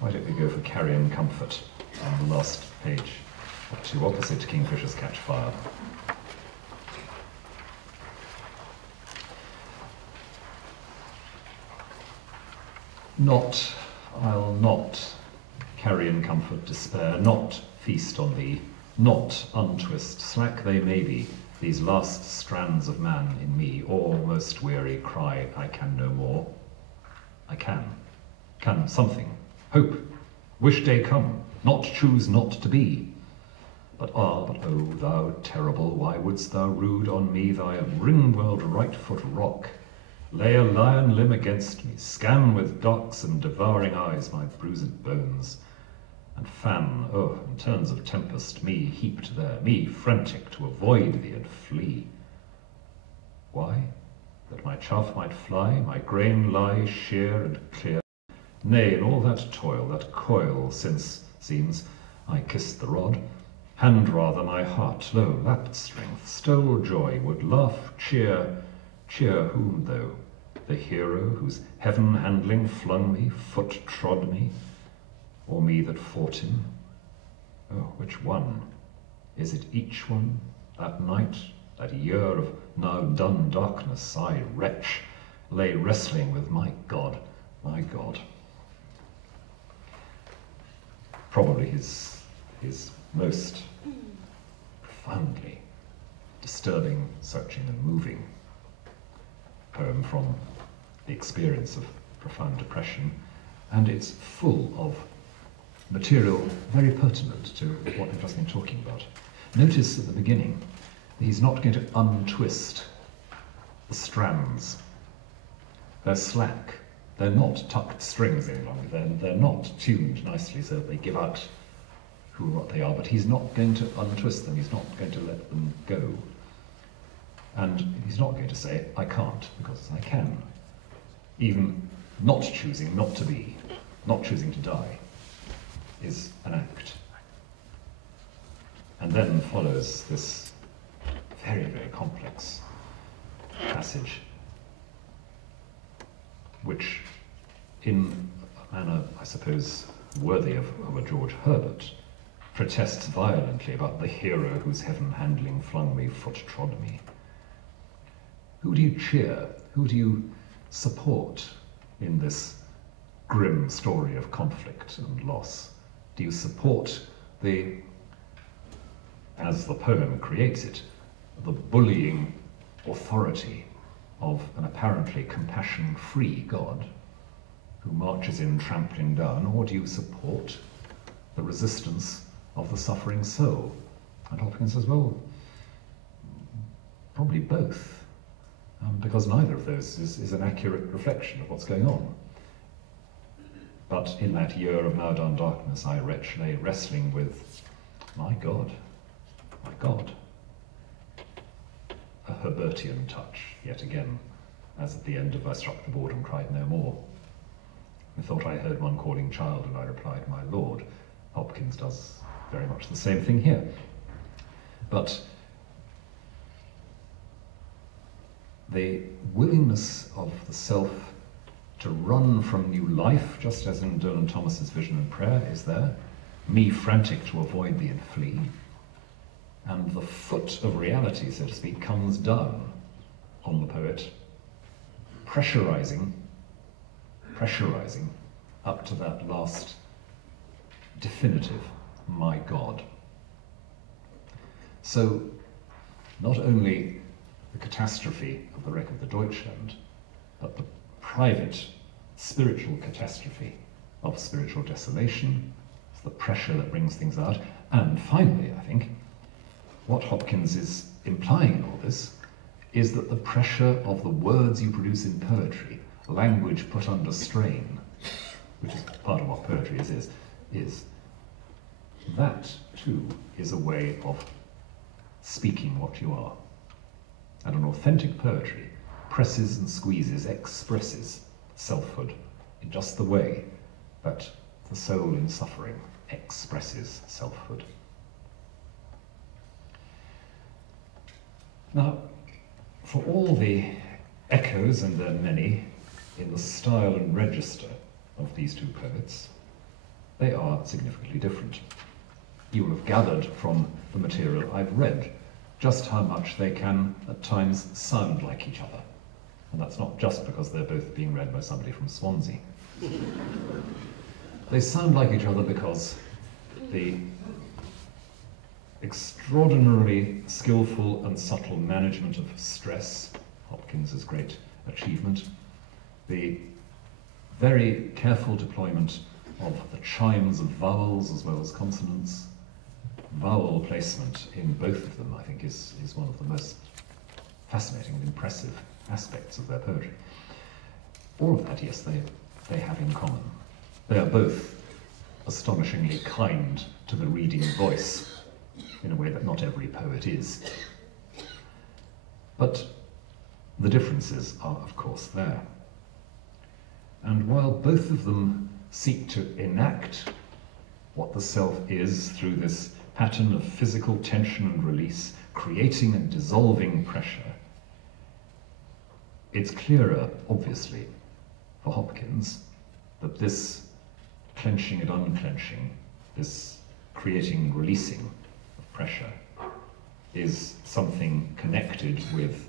Why don't we go for Carrion Comfort on the last page, to opposite Kingfishers Catch Fire. Not, I'll not carry in comfort despair, not feast on thee, not untwist, slack they may be, these last strands of man in me, or most weary cry, I can no more. I can something, hope, wish day come, not choose not to be. But oh, thou terrible, why wouldst thou rude on me thy ring-whirled right foot rock? Lay a lion limb against me, scan with darks and devouring eyes my bruised bones, and fan, oh, in turns of tempest, me heaped there, me frantic to avoid thee and flee. Why? That my chaff might fly, my grain lie sheer and clear. Nay, in all that toil, that coil, since, seems, I kissed the rod, hand rather my heart, lo, lapped strength, stole joy, would laugh, cheer whom, though? The hero whose heaven-handling flung me, foot trod me, or me that fought him? Oh, which one? Is it each one? That night, that year of now done darkness, I, wretch, lay wrestling with my God, my God. Probably his most profoundly disturbing, searching and moving poem from the experience of profound depression, and it's full of material very pertinent to what we've just been talking about. Notice at the beginning that he's not going to untwist the strands. They're slack. They're not tucked strings any longer. They're not tuned nicely so that they give out who and what they are, but he's not going to untwist them. He's not going to let them go. And he's not going to say, I can't, because I can. Even not choosing not to be, not choosing to die, is an act. And then follows this very, very complex passage, which, in a manner, I suppose, worthy of a George Herbert, protests violently about the hero whose heaven-handling flung me, foot trod me. Who do you cheer? Who do you support in this grim story of conflict and loss? Do you support the, as the poem creates it, the bullying authority of an apparently compassion-free God who marches in trampling down, or do you support the resistance of the suffering soul? And Hopkins says, well, probably both. Because neither of those is an accurate reflection of what's going on. But in that year of now done darkness, I, wretch, lay wrestling with my God, my God. A Herbertian touch, yet again, as at the end of I struck the board and cried no more. Methought I heard one calling child, and I replied, my Lord. Hopkins does very much the same thing here. But the willingness of the self to run from new life, just as in Dylan Thomas's Vision and Prayer, is there. Me frantic to avoid thee and flee. And the foot of reality, so to speak, comes down on the poet, pressurizing up to that last definitive, my God. So, not only the catastrophe of the wreck of the Deutschland, but the private spiritual catastrophe of spiritual desolation, the pressure that brings things out, and finally, I think, what Hopkins is implying in all this is that the pressure of the words you produce in poetry, language put under strain, which is part of what poetry is that too is a way of speaking what you are. And an authentic poetry presses and squeezes, expresses selfhood in just the way that the soul in suffering expresses selfhood. Now, for all the echoes, and there are many, in the style and register of these two poets, they are significantly different. You will have gathered from the material I've read just how much they can at times sound like each other. And that's not just because they're both being read by somebody from Swansea. They sound like each other because the extraordinarily skillful and subtle management of stress, Hopkins's great achievement, the very careful deployment of the chimes of vowels as well as consonants, vowel placement in both of them, I think, is one of the most fascinating and impressive aspects of their poetry. All of that, yes, they have in common. They are both astonishingly kind to the reading voice, in a way that not every poet is. But the differences are, of course, there. And while both of them seek to enact what the self is through this pattern of physical tension and release, creating and dissolving pressure, it's clearer, obviously, for Hopkins that this clenching and unclenching, this creating and releasing of pressure, is something connected with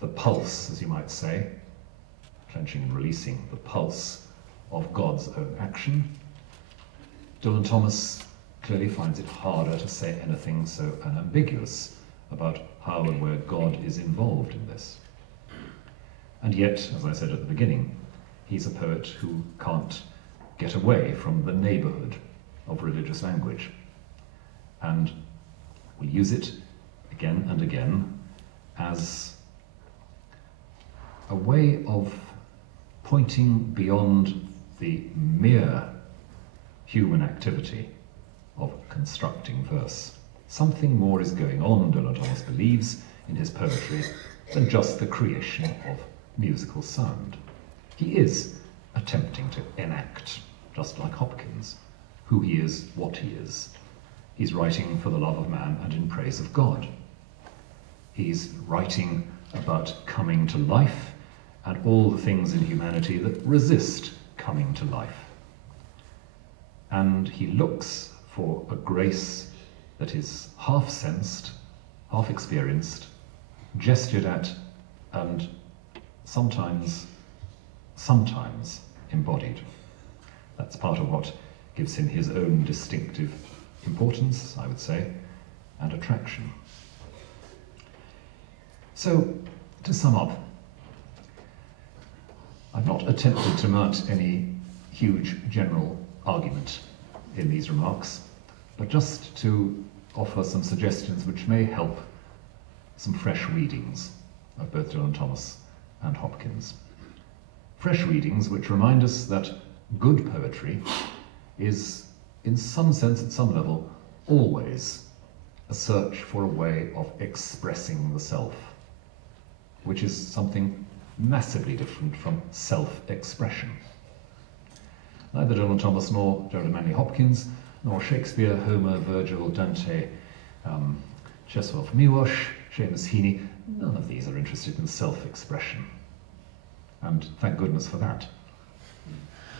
the pulse, as you might say, clenching and releasing the pulse of God's own action. Dylan Thomas clearly finds it harder to say anything so unambiguous about how and where God is involved in this. And yet, as I said at the beginning, he's a poet who can't get away from the neighbourhood of religious language, and will use it again and again as a way of pointing beyond the mere human activity of constructing verse. Something more is going on, Dylan Thomas believes, in his poetry than just the creation of musical sound. He is attempting to enact, just like Hopkins, who he is, what he is. He's writing for the love of man and in praise of God. He's writing about coming to life and all the things in humanity that resist coming to life. And he looks for a grace that is half-sensed, half-experienced, gestured at, and sometimes embodied. That's part of what gives him his own distinctive importance, I would say, and attraction. So, to sum up, I've not attempted to mount any huge general argument in these remarks, but just to offer some suggestions which may help some fresh readings of both Dylan Thomas and Hopkins. Fresh readings which remind us that good poetry is, in some sense, at some level, always a search for a way of expressing the self, which is something massively different from self-expression. Neither Dylan Thomas nor Gerard Manley Hopkins, nor Shakespeare, Homer, Virgil, Dante, Czesław Miłosz, Seamus Heaney, none of these are interested in self-expression. And thank goodness for that.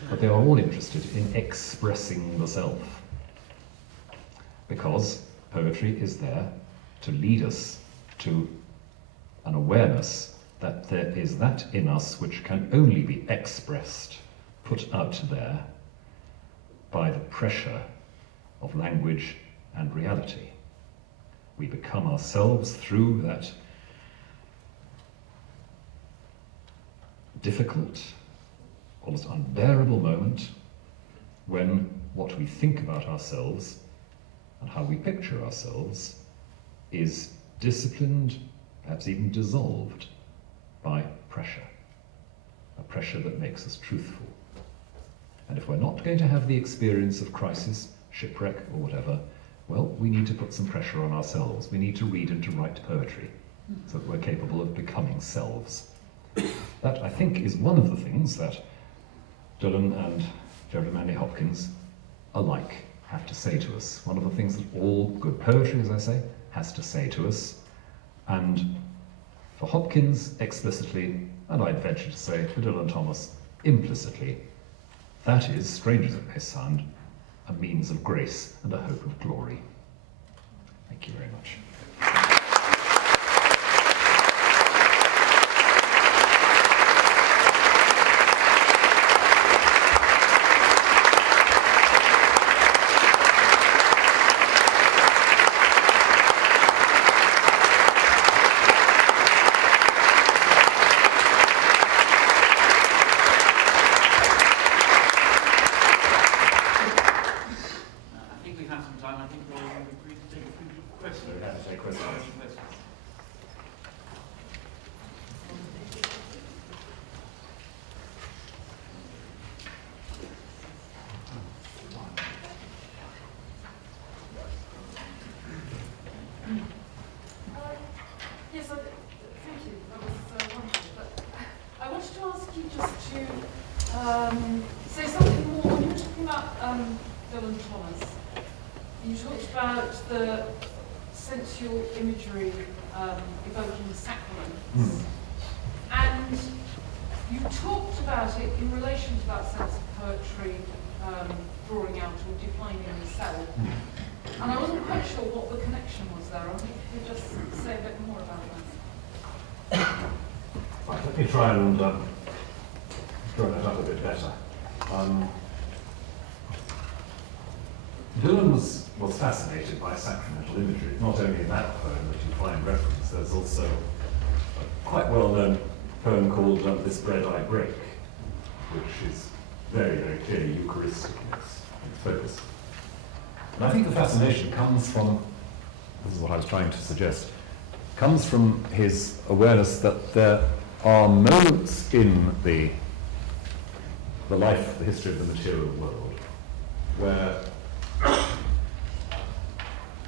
But they are all interested in expressing the self, because poetry is there to lead us to an awareness that there is that in us which can only be expressed, put out there, by the pressure of language and reality. We become ourselves through that difficult, almost unbearable moment when what we think about ourselves and how we picture ourselves is disciplined, perhaps even dissolved, by pressure. A pressure that makes us truthful. And if we're not going to have the experience of crisis, shipwreck, or whatever, well, we need to put some pressure on ourselves. We need to read and to write poetry so that we're capable of becoming selves. That, I think, is one of the things that Dylan and Gerald Manley Hopkins alike have to say to us. One of the things that all good poetry, as I say, has to say to us. And for Hopkins, explicitly, and I'd venture to say for Dylan Thomas, implicitly, that is, strange as it may sound, a means of grace and a hope of glory. Thank you very much. Say something more. When you were talking about Dylan Thomas, you talked about the sensual imagery evoking sacraments, and you talked about it in relation to that sense of poetry drawing out or defining the self. And I wasn't quite sure what the connection was there. I wonder if you could just say a bit more about that. Right, let me try and draw that up a bit better. Dylan was fascinated by sacramental imagery. Not only in that poem that you find reference, there's also a quite well-known poem called This Bread I Break, which is very, very clearly Eucharistic in its focus. And I think the fascination comes from, this is what I was trying to suggest, comes from his awareness that there are moments in the life, the history of the material world, where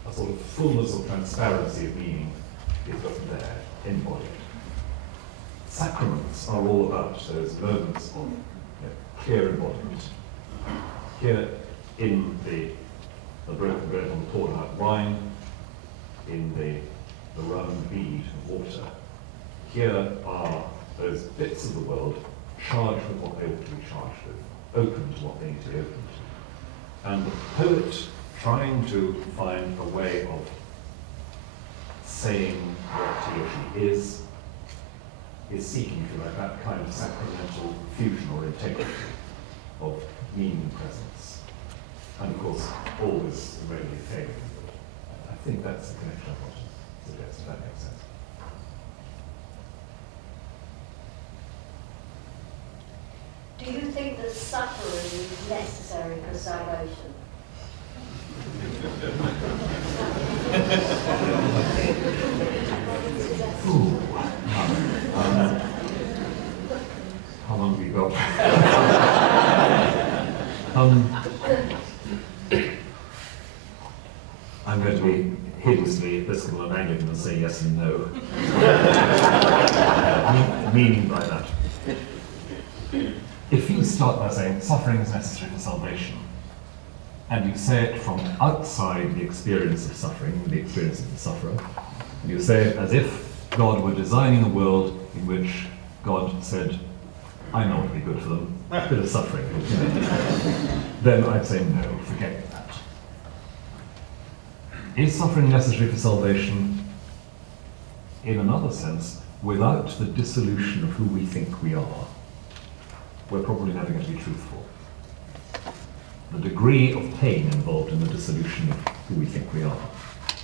a sort of fullness or transparency of meaning is just there, embodied. Sacraments are all about those moments of clear embodiment. Here in the broken bread and the poured out wine, in the round bead of water, here are those bits of the world charged with what they ought to be charged with, open to what they need to be open to. And the poet, trying to find a way of saying what he or she is seeking, if you like, that kind of sacramental fusion or integrity of meaning and presence. And of course, always readily failing. I think that's the connection I want to suggest, if that makes sense. Do you think that suffering is necessary for salvation? How long have we got? I'm going to be hideously Episcopal and Anglican and say yes and no. Meaning by that. If you start by saying suffering is necessary for salvation, and you say it from outside the experience of suffering, the experience of the sufferer, and you say it as if God were designing a world in which God said, I know what would be good for them, a bit of suffering, then I'd say no, forget that. Is suffering necessary for salvation? In another sense, without the dissolution of who we think we are, we're probably never going to be truthful. The degree of pain involved in the dissolution of who we think we are,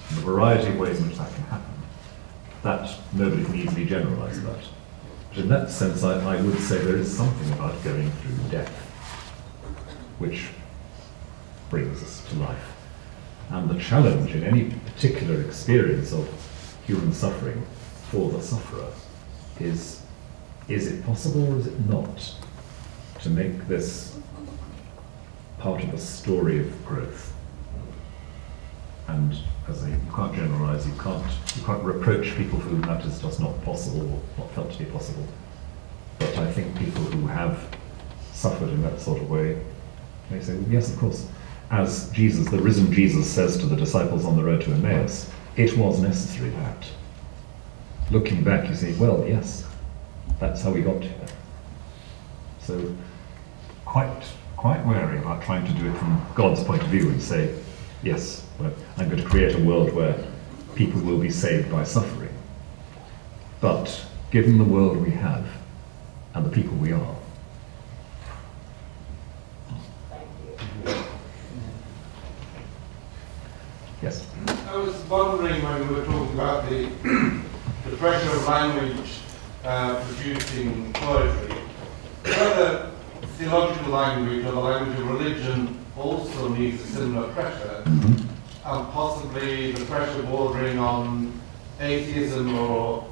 and the variety of ways in which that can happen, that nobody can easily generalize about. But in that sense, I would say there is something about going through death which brings us to life. And the challenge in any particular experience of human suffering for the sufferer is it possible or is it not to make this part of a story of growth? And as you can't generalize, you can't reproach people for whom that is just not possible or not felt to be possible. But I think people who have suffered in that sort of way, they say, well, yes, of course. As Jesus, the risen Jesus, says to the disciples on the road to Emmaus, it was necessary that. Looking back, you say, well, yes, that's how we got here. So, quite wary about trying to do it from God's point of view and say, yes, well, I'm going to create a world where people will be saved by suffering. But given the world we have and the people we are, yes. I was wondering when we were talking about the pressure of language producing poetry, whether theological language or the language of religion also needs a similar pressure, and possibly the pressure bordering on atheism or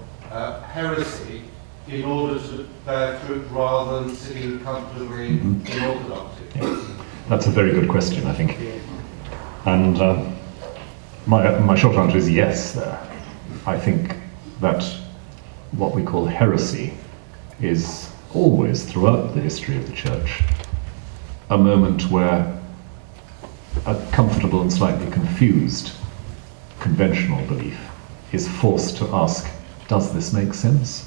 heresy in order to bear fruit rather than sitting comfortably in orthodoxy. Yeah. That's a very good question, I think. And my short answer is yes there. I think that what we call heresy is always, throughout the history of the Church, a moment where a comfortable and slightly confused conventional belief is forced to ask, does this make sense?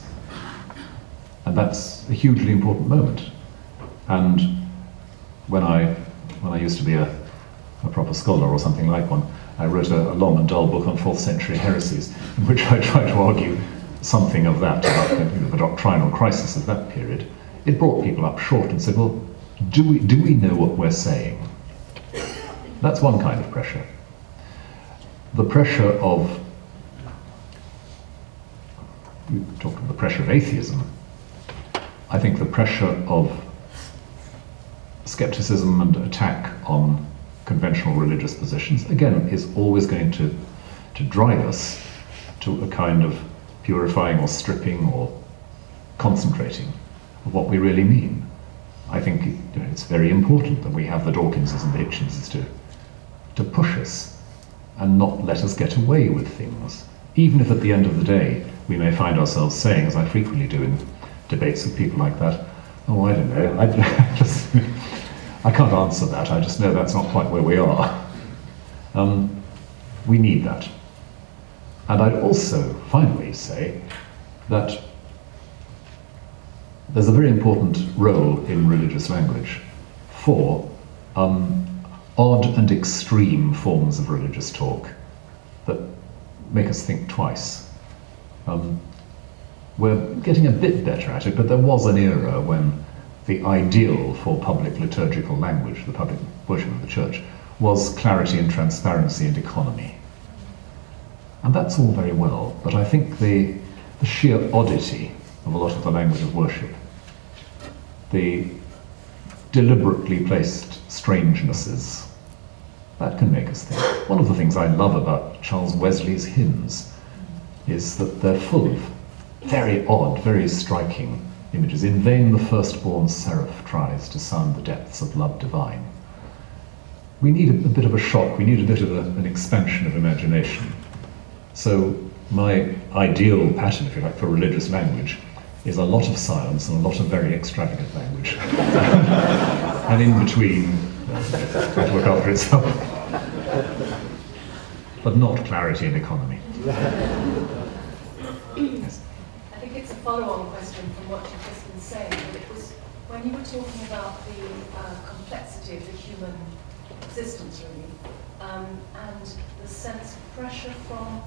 And that's a hugely important moment. And when I used to be a proper scholar or something like one, I wrote a long and dull book on 4th century heresies, in which I tried to argue something of that about the doctrinal crisis of that period. It brought people up short and said, well, do we know what we're saying? That's one kind of pressure. The pressure of, you talked about the pressure of atheism. I think the pressure of skepticism and attack on conventional religious positions, again, is always going to drive us to a kind of purifying or stripping or concentrating of what we really mean. I think it's very important that we have the Dawkinses and the Hitchenses to push us and not let us get away with things, even if at the end of the day we may find ourselves saying, as I frequently do in debates with people like that, oh, I don't know, I can't answer that, I just know that's not quite where we are. We need that. And I'd also finally say that there's a very important role in religious language for odd and extreme forms of religious talk that make us think twice. We're getting a bit better at it, but there was an era when the ideal for public liturgical language, the public worship of the Church, was clarity and transparency and economy. And that's all very well, but I think the sheer oddity of a lot of the language of worship, the deliberately placed strangenesses, that can make us think. One of the things I love about Charles Wesley's hymns is that they're full of very odd, very striking images. In vain the firstborn seraph tries to sound the depths of love divine. We need a bit of a shock, we need a bit of an expansion of imagination. So my ideal pattern, if you like, for religious language is a lot of silence and a lot of very extravagant language. And in between, it'll look after itself. But not clarity and economy. Yes. I think it's a follow-on question from what you've just been saying. But it was when you were talking about the complexity of the human existence, really, and the sense of pressure from,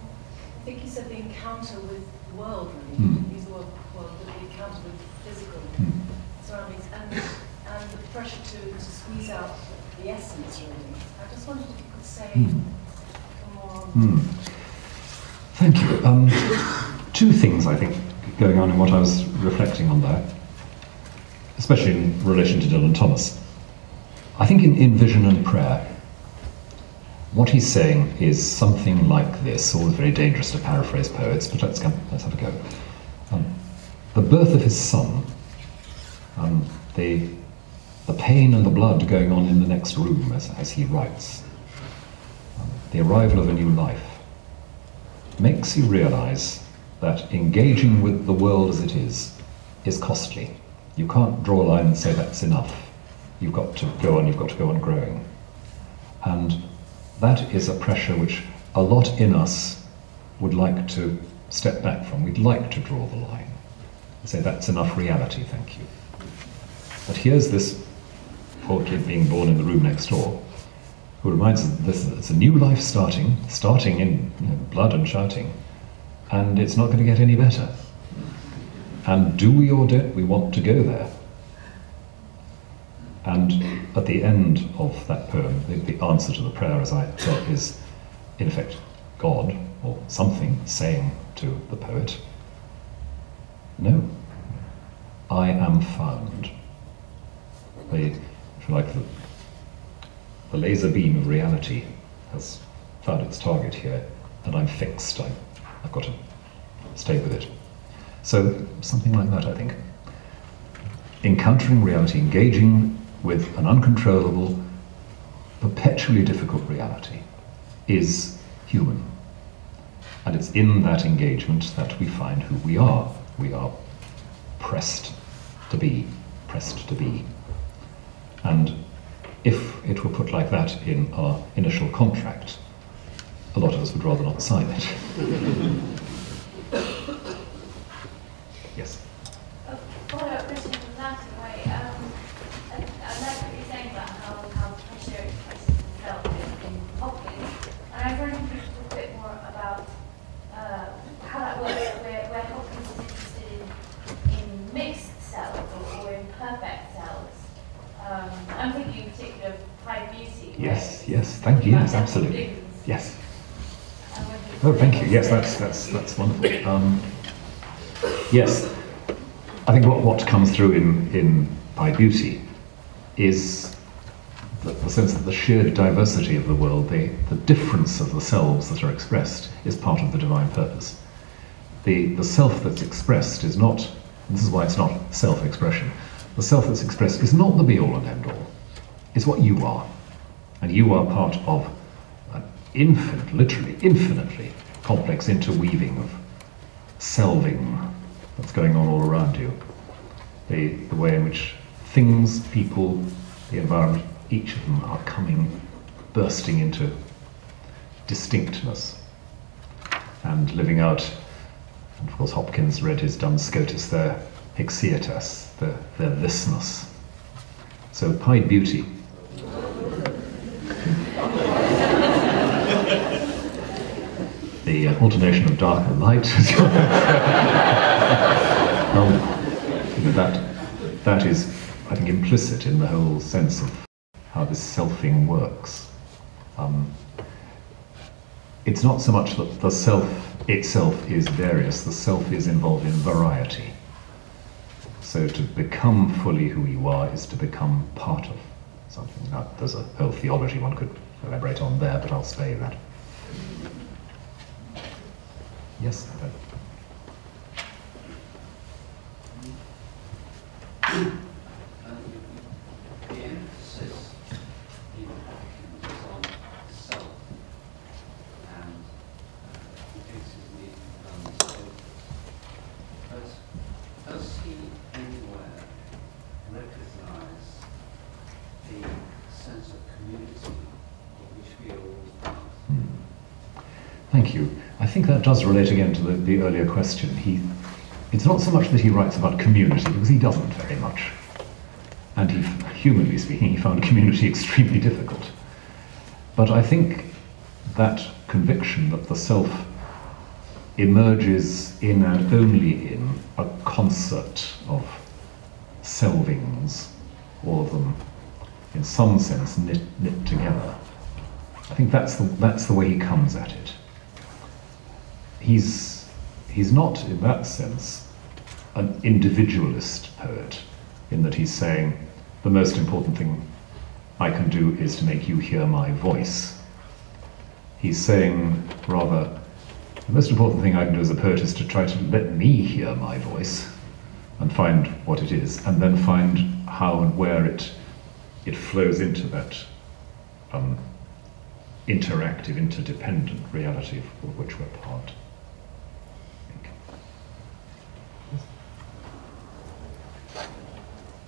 I think you said the encounter with the world, really. You didn't use the word world, but the encounter with physical surroundings, and the pressure to squeeze out the essence, really. I just wondered if you could say more on that. Thank you. Two things, I think, going on in what I was reflecting on there, especially in relation to Dylan Thomas. I think in Vision and Prayer, What he's saying is something like this, always very dangerous to paraphrase poets, but let's have a go. The birth of his son, the pain and the blood going on in the next room, as he writes, the arrival of a new life, makes you realize that engaging with the world as it is costly. You can't draw a line and say that's enough. You've got to go on growing. And that is a pressure which a lot in us would like to step back from. We'd like to draw the line and say that's enough reality, thank you. But here's this poor kid being born in the room next door, who reminds us that it's a new life starting in blood and shouting, and it's not going to get any better. And do we or don't we want to go there? And at the end of that poem, the answer to the prayer, as I thought, is, in effect, God, or something, saying to the poet, no, I am found. If you like, the laser beam of reality has found its target here, and I'm fixed. I've got to stay with it. So, something like that, I think. Encountering reality, engaging with an uncontrollable, perpetually difficult reality is human. And it's in that engagement that we find who we are. We are pressed to be. And if it were put like that in our initial contract, a lot of us would rather not sign it. Yes? A follow-up question from that, in a way. I like what you're saying about how pressure expresses itself in Hopkins. And I was wondering if you could talk a bit more about how that works, where Hopkins is interested in mixed cells or imperfect cells. I'm thinking in particular of high beauty. Yes, thank you, yes, absolutely. Yes. Oh, thank you, yes, that's wonderful. Yes, I think what comes through in high beauty is the sense that the sheer diversity of the world, the difference of the selves that are expressed, is part of the divine purpose. The self that's expressed is not, this is why it's not self-expression, the self that's expressed is not the be-all and end-all. It's what you are. And you are part of an infinite, literally infinitely complex interweaving of selving that's going on all around you. The way in which things, people, the environment, each of them are bursting into distinctness and living out, and of course Hopkins read his Duns Scotus, their hixietas, their thisness. So pied beauty. The alternation of dark and light. That is, I think, implicit in the whole sense of how this selfing works. It's not so much that the self itself is various, the self is involved in variety. So to become fully who you are is to become part of something. Now, there's a whole theology one could elaborate on there, but I'll spare you that. Yes? The emphasis in Hopkins is on self and fixes the focus. But does he anywhere recognise the sense of community of which we are all part? Thank you. I think that does relate again to the earlier question. It's not so much that he writes about community, because he doesn't very much. And humanly speaking, he found community extremely difficult. But I think that conviction that the self emerges in and only in a concert of selvings, all of them in some sense knit together, I think that's the way he comes at it. He's not, in that sense, an individualist poet, in that he's saying, the most important thing I can do is to make you hear my voice. he's saying rather, the most important thing I can do as a poet is to try to let me hear my voice and find what it is, and then find how and where it flows into that interactive, interdependent reality of which we're part.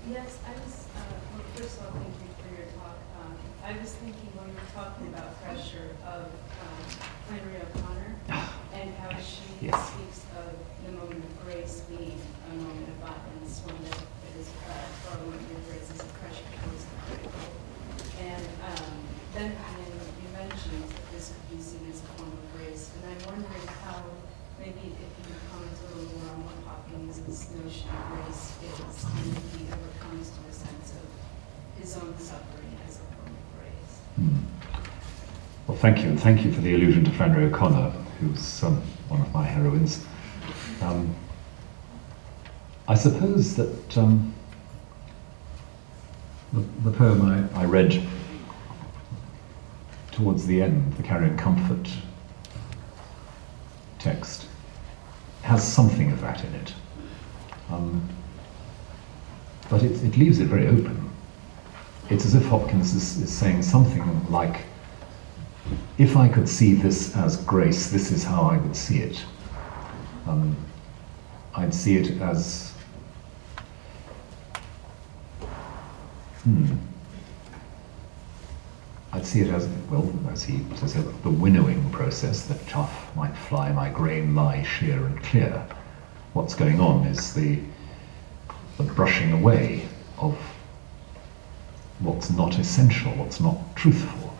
Yes, I was, well, first of all, thank you for your talk. I was thinking when you were talking about pressure of Flannery O'Connor and how she speaks of the moment of grace being a moment of violence, one that is, for one of your phrases, a pressure towards the critical. And then you mentioned that this could be seen as a form of grace, and I'm wondering how, maybe if you could comment a little more on what Hopkins' notion of grace is, and if he ever comes to a sense of his own suffering as a form of grace. Well, thank you, and thank you for the allusion to Flannery O'Connor, who's one of my heroines. I suppose that the poem I read towards the end, the Carrying Comfort text, has something of that in it. But it leaves it very open. It's as if Hopkins is saying something like, if I could see this as grace, this is how I would see it. I'd see it as I'd see it as, well, as he says, the winnowing process. The chaff might fly, my grain lie sheer and clear. What's going on is the brushing away of what's not essential, what's not truthful.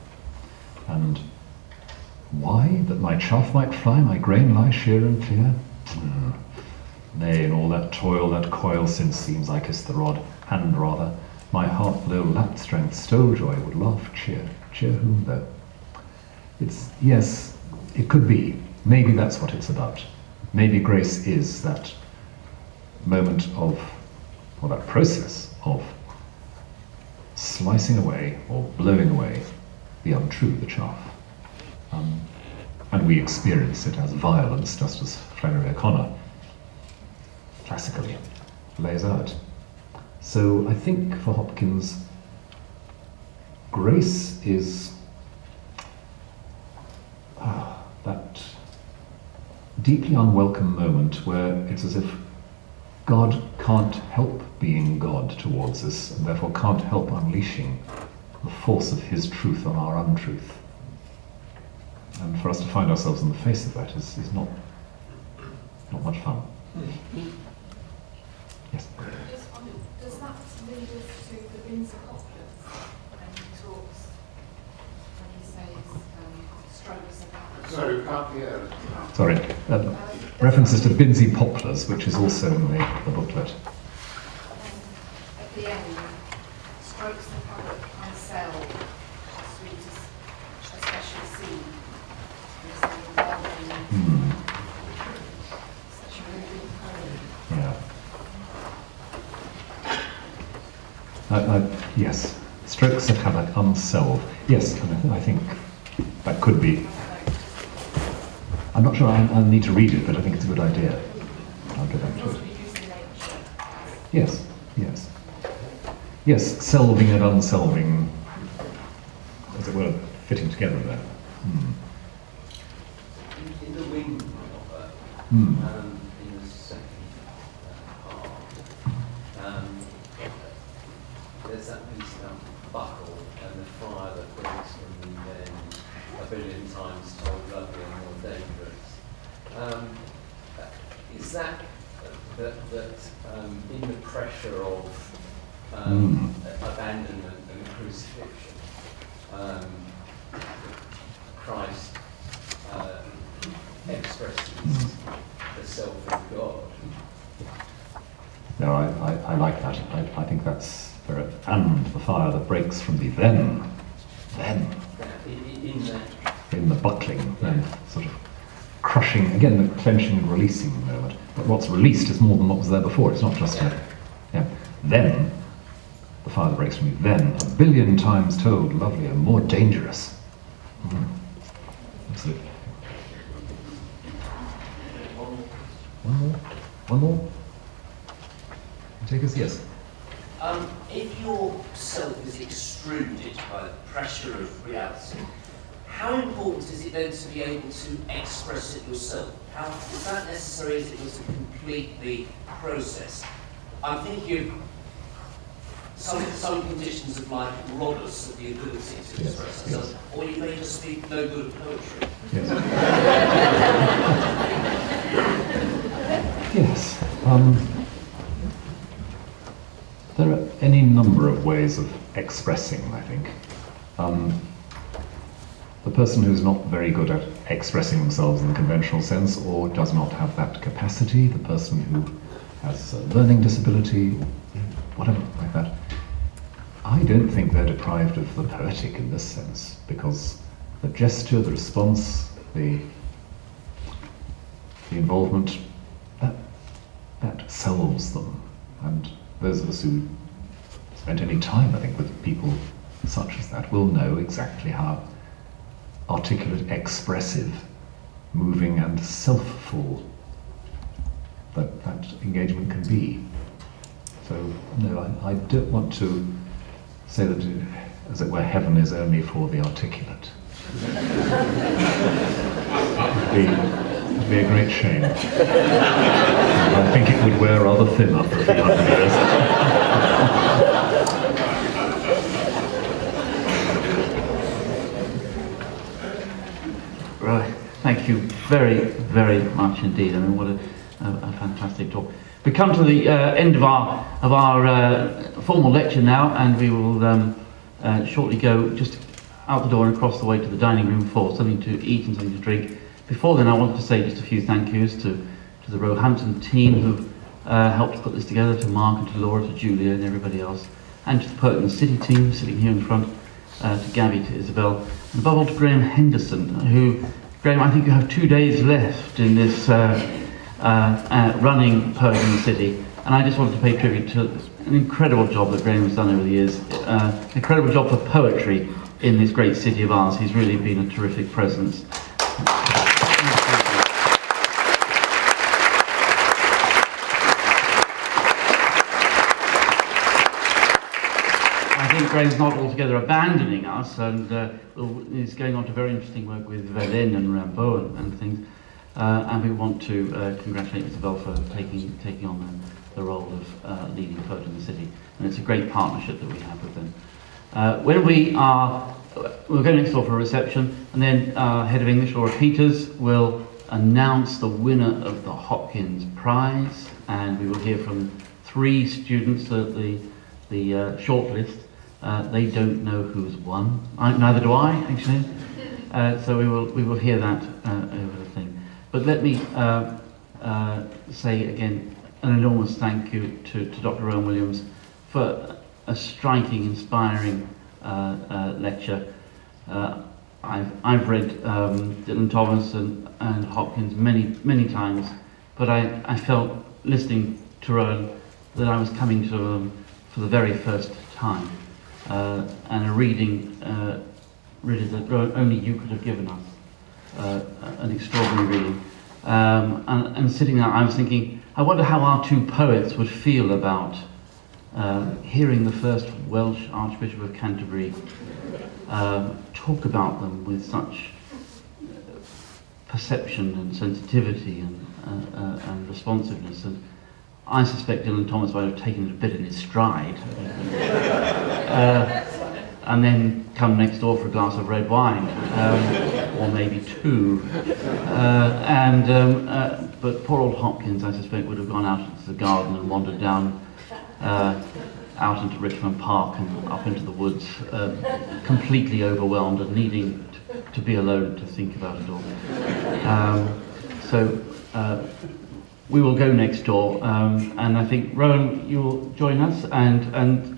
And why? That my chaff might fly, my grain lie sheer and clear? Nay, in all that toil, that coil, since seems I kiss the rod, hand rather, my heart low lap strength, stole joy, would laugh, cheer. Cheer whom though? It's, yes, it could be. Maybe that's what it's about. Maybe grace is that moment of, or that process of slicing away or blowing away the untrue, the chaff. And we experience it as violence, just as Flannery O'Connor classically lays out. So I think for Hopkins, grace is that deeply unwelcome moment where it's as if God can't help being God towards us, and therefore can't help unleashing the force of his truth on our untruth. And for us to find ourselves in the face of that is not much fun. Yes? Does that lead us to the Binzer Hopkins when he talks, when he says strokes of Sorry, can't hear. Sorry. References to Binsey Poplars, which is also in the booklet. At the end, strokes the public unsettled, sweet as a special scene. Such a really good poem. Yeah. Yes. Strokes of havoc unsolved. Yes, and I think that could be. I'm not sure I'll need to read it, but I think it's a good idea. I'll get back to it. Yes, yes. Yes, selving and unselving, as it were, fitting together there. In the wing novel, in the second part, there's that piece about buckle and the fire that breaks from the men, a billion times told lovely and more dangerous. Is that in the pressure of abandonment and crucifixion, Christ expresses the self of God? No, I like that. I think that's very, and the fire that breaks from thee, then in the buckling, then sort of crushing, again, the clenching and releasing moment. But what's released is more than what was there before. It's not just then, the fire that breaks from me, then, a billion times told, lovelier, more dangerous. Absolutely. One more? One more? Take us, yes. If your self is extruded by the pressure of reality, how important is it then to be able to express it yourself? How is that necessary as it was to complete the process? I'm thinking of some conditions of life rob us of the ability to express ourselves, or you may just be no good at poetry. Yes. Yes. There are any number of ways of expressing, I think. The person who's not very good at expressing themselves in the conventional sense, or does not have that capacity, the person who has a learning disability, whatever like that, I don't think they're deprived of the poetic in this sense, because the gesture, the response, the involvement, that sells them. And those of us who spent any time, I think, with people such as that will know exactly how articulate, expressive, moving and self-full that engagement can be. So, no, I don't want to say that, as it were, heaven is only for the articulate. It would be a great shame. And I think it would wear rather thin after a few hundred years. Right, thank you very, very much indeed. I mean, what a fantastic talk. We come to the end of our formal lecture now, and we will shortly go just out the door and across the way to the dining room for something to eat and something to drink. Before then, I wanted to say just a few thank yous to the Roehampton team who helped put this together, to Mark and to Laura, to Julia and everybody else, and to the Poet and the City team sitting here in front, to Gabby, to Isabel, and above all to Graham Henderson, who, Graham, I think you have 2 days left in this running Poet in the City, and I just wanted to pay tribute to an incredible job that Graham has done over the years, incredible job for poetry in this great city of ours. He's really been a terrific presence. I think Graham's not altogether abandoning us, and he's going on to very interesting work with Verlaine and Rimbaud and things. And we want to congratulate Isabel for taking on the role of leading Poet in the City, and it's a great partnership that we have with them. When we'll go next door for a reception, and then Head of English, Laura Peters, will announce the winner of the Hopkins Prize, and we will hear from 3 students at the shortlist. They don't know who's won. Neither do I, actually. So we will hear that over the thing. But let me say again an enormous thank you to Dr. Rowan Williams for a striking, inspiring lecture. I've read Dylan Thomas and Hopkins many times, but I felt, listening to Rowan, that I was coming to them for the very first time, and a reading really that only you could have given us. An extraordinary reading. And sitting there, I was thinking, I wonder how our 2 poets would feel about hearing the first Welsh Archbishop of Canterbury talk about them with such perception and sensitivity and responsiveness. And I suspect Dylan Thomas might have taken it a bit in his stride. And then come next door for a glass of red wine, or maybe 2. But poor old Hopkins, I suspect, would have gone out into the garden and wandered down out into Richmond Park and up into the woods, completely overwhelmed and needing to be alone to think about it all. So we will go next door, and I think, Rowan, you will join us, and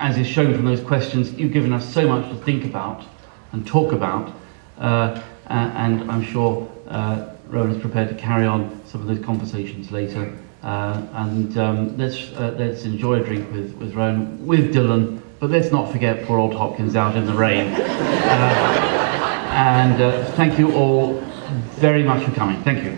as is shown from those questions, you've given us so much to think about and talk about, and I'm sure Rowan is prepared to carry on some of those conversations later. Let's enjoy a drink with Rowan, with Dylan, but let's not forget poor old Hopkins out in the rain. And thank you all very much for coming. Thank you.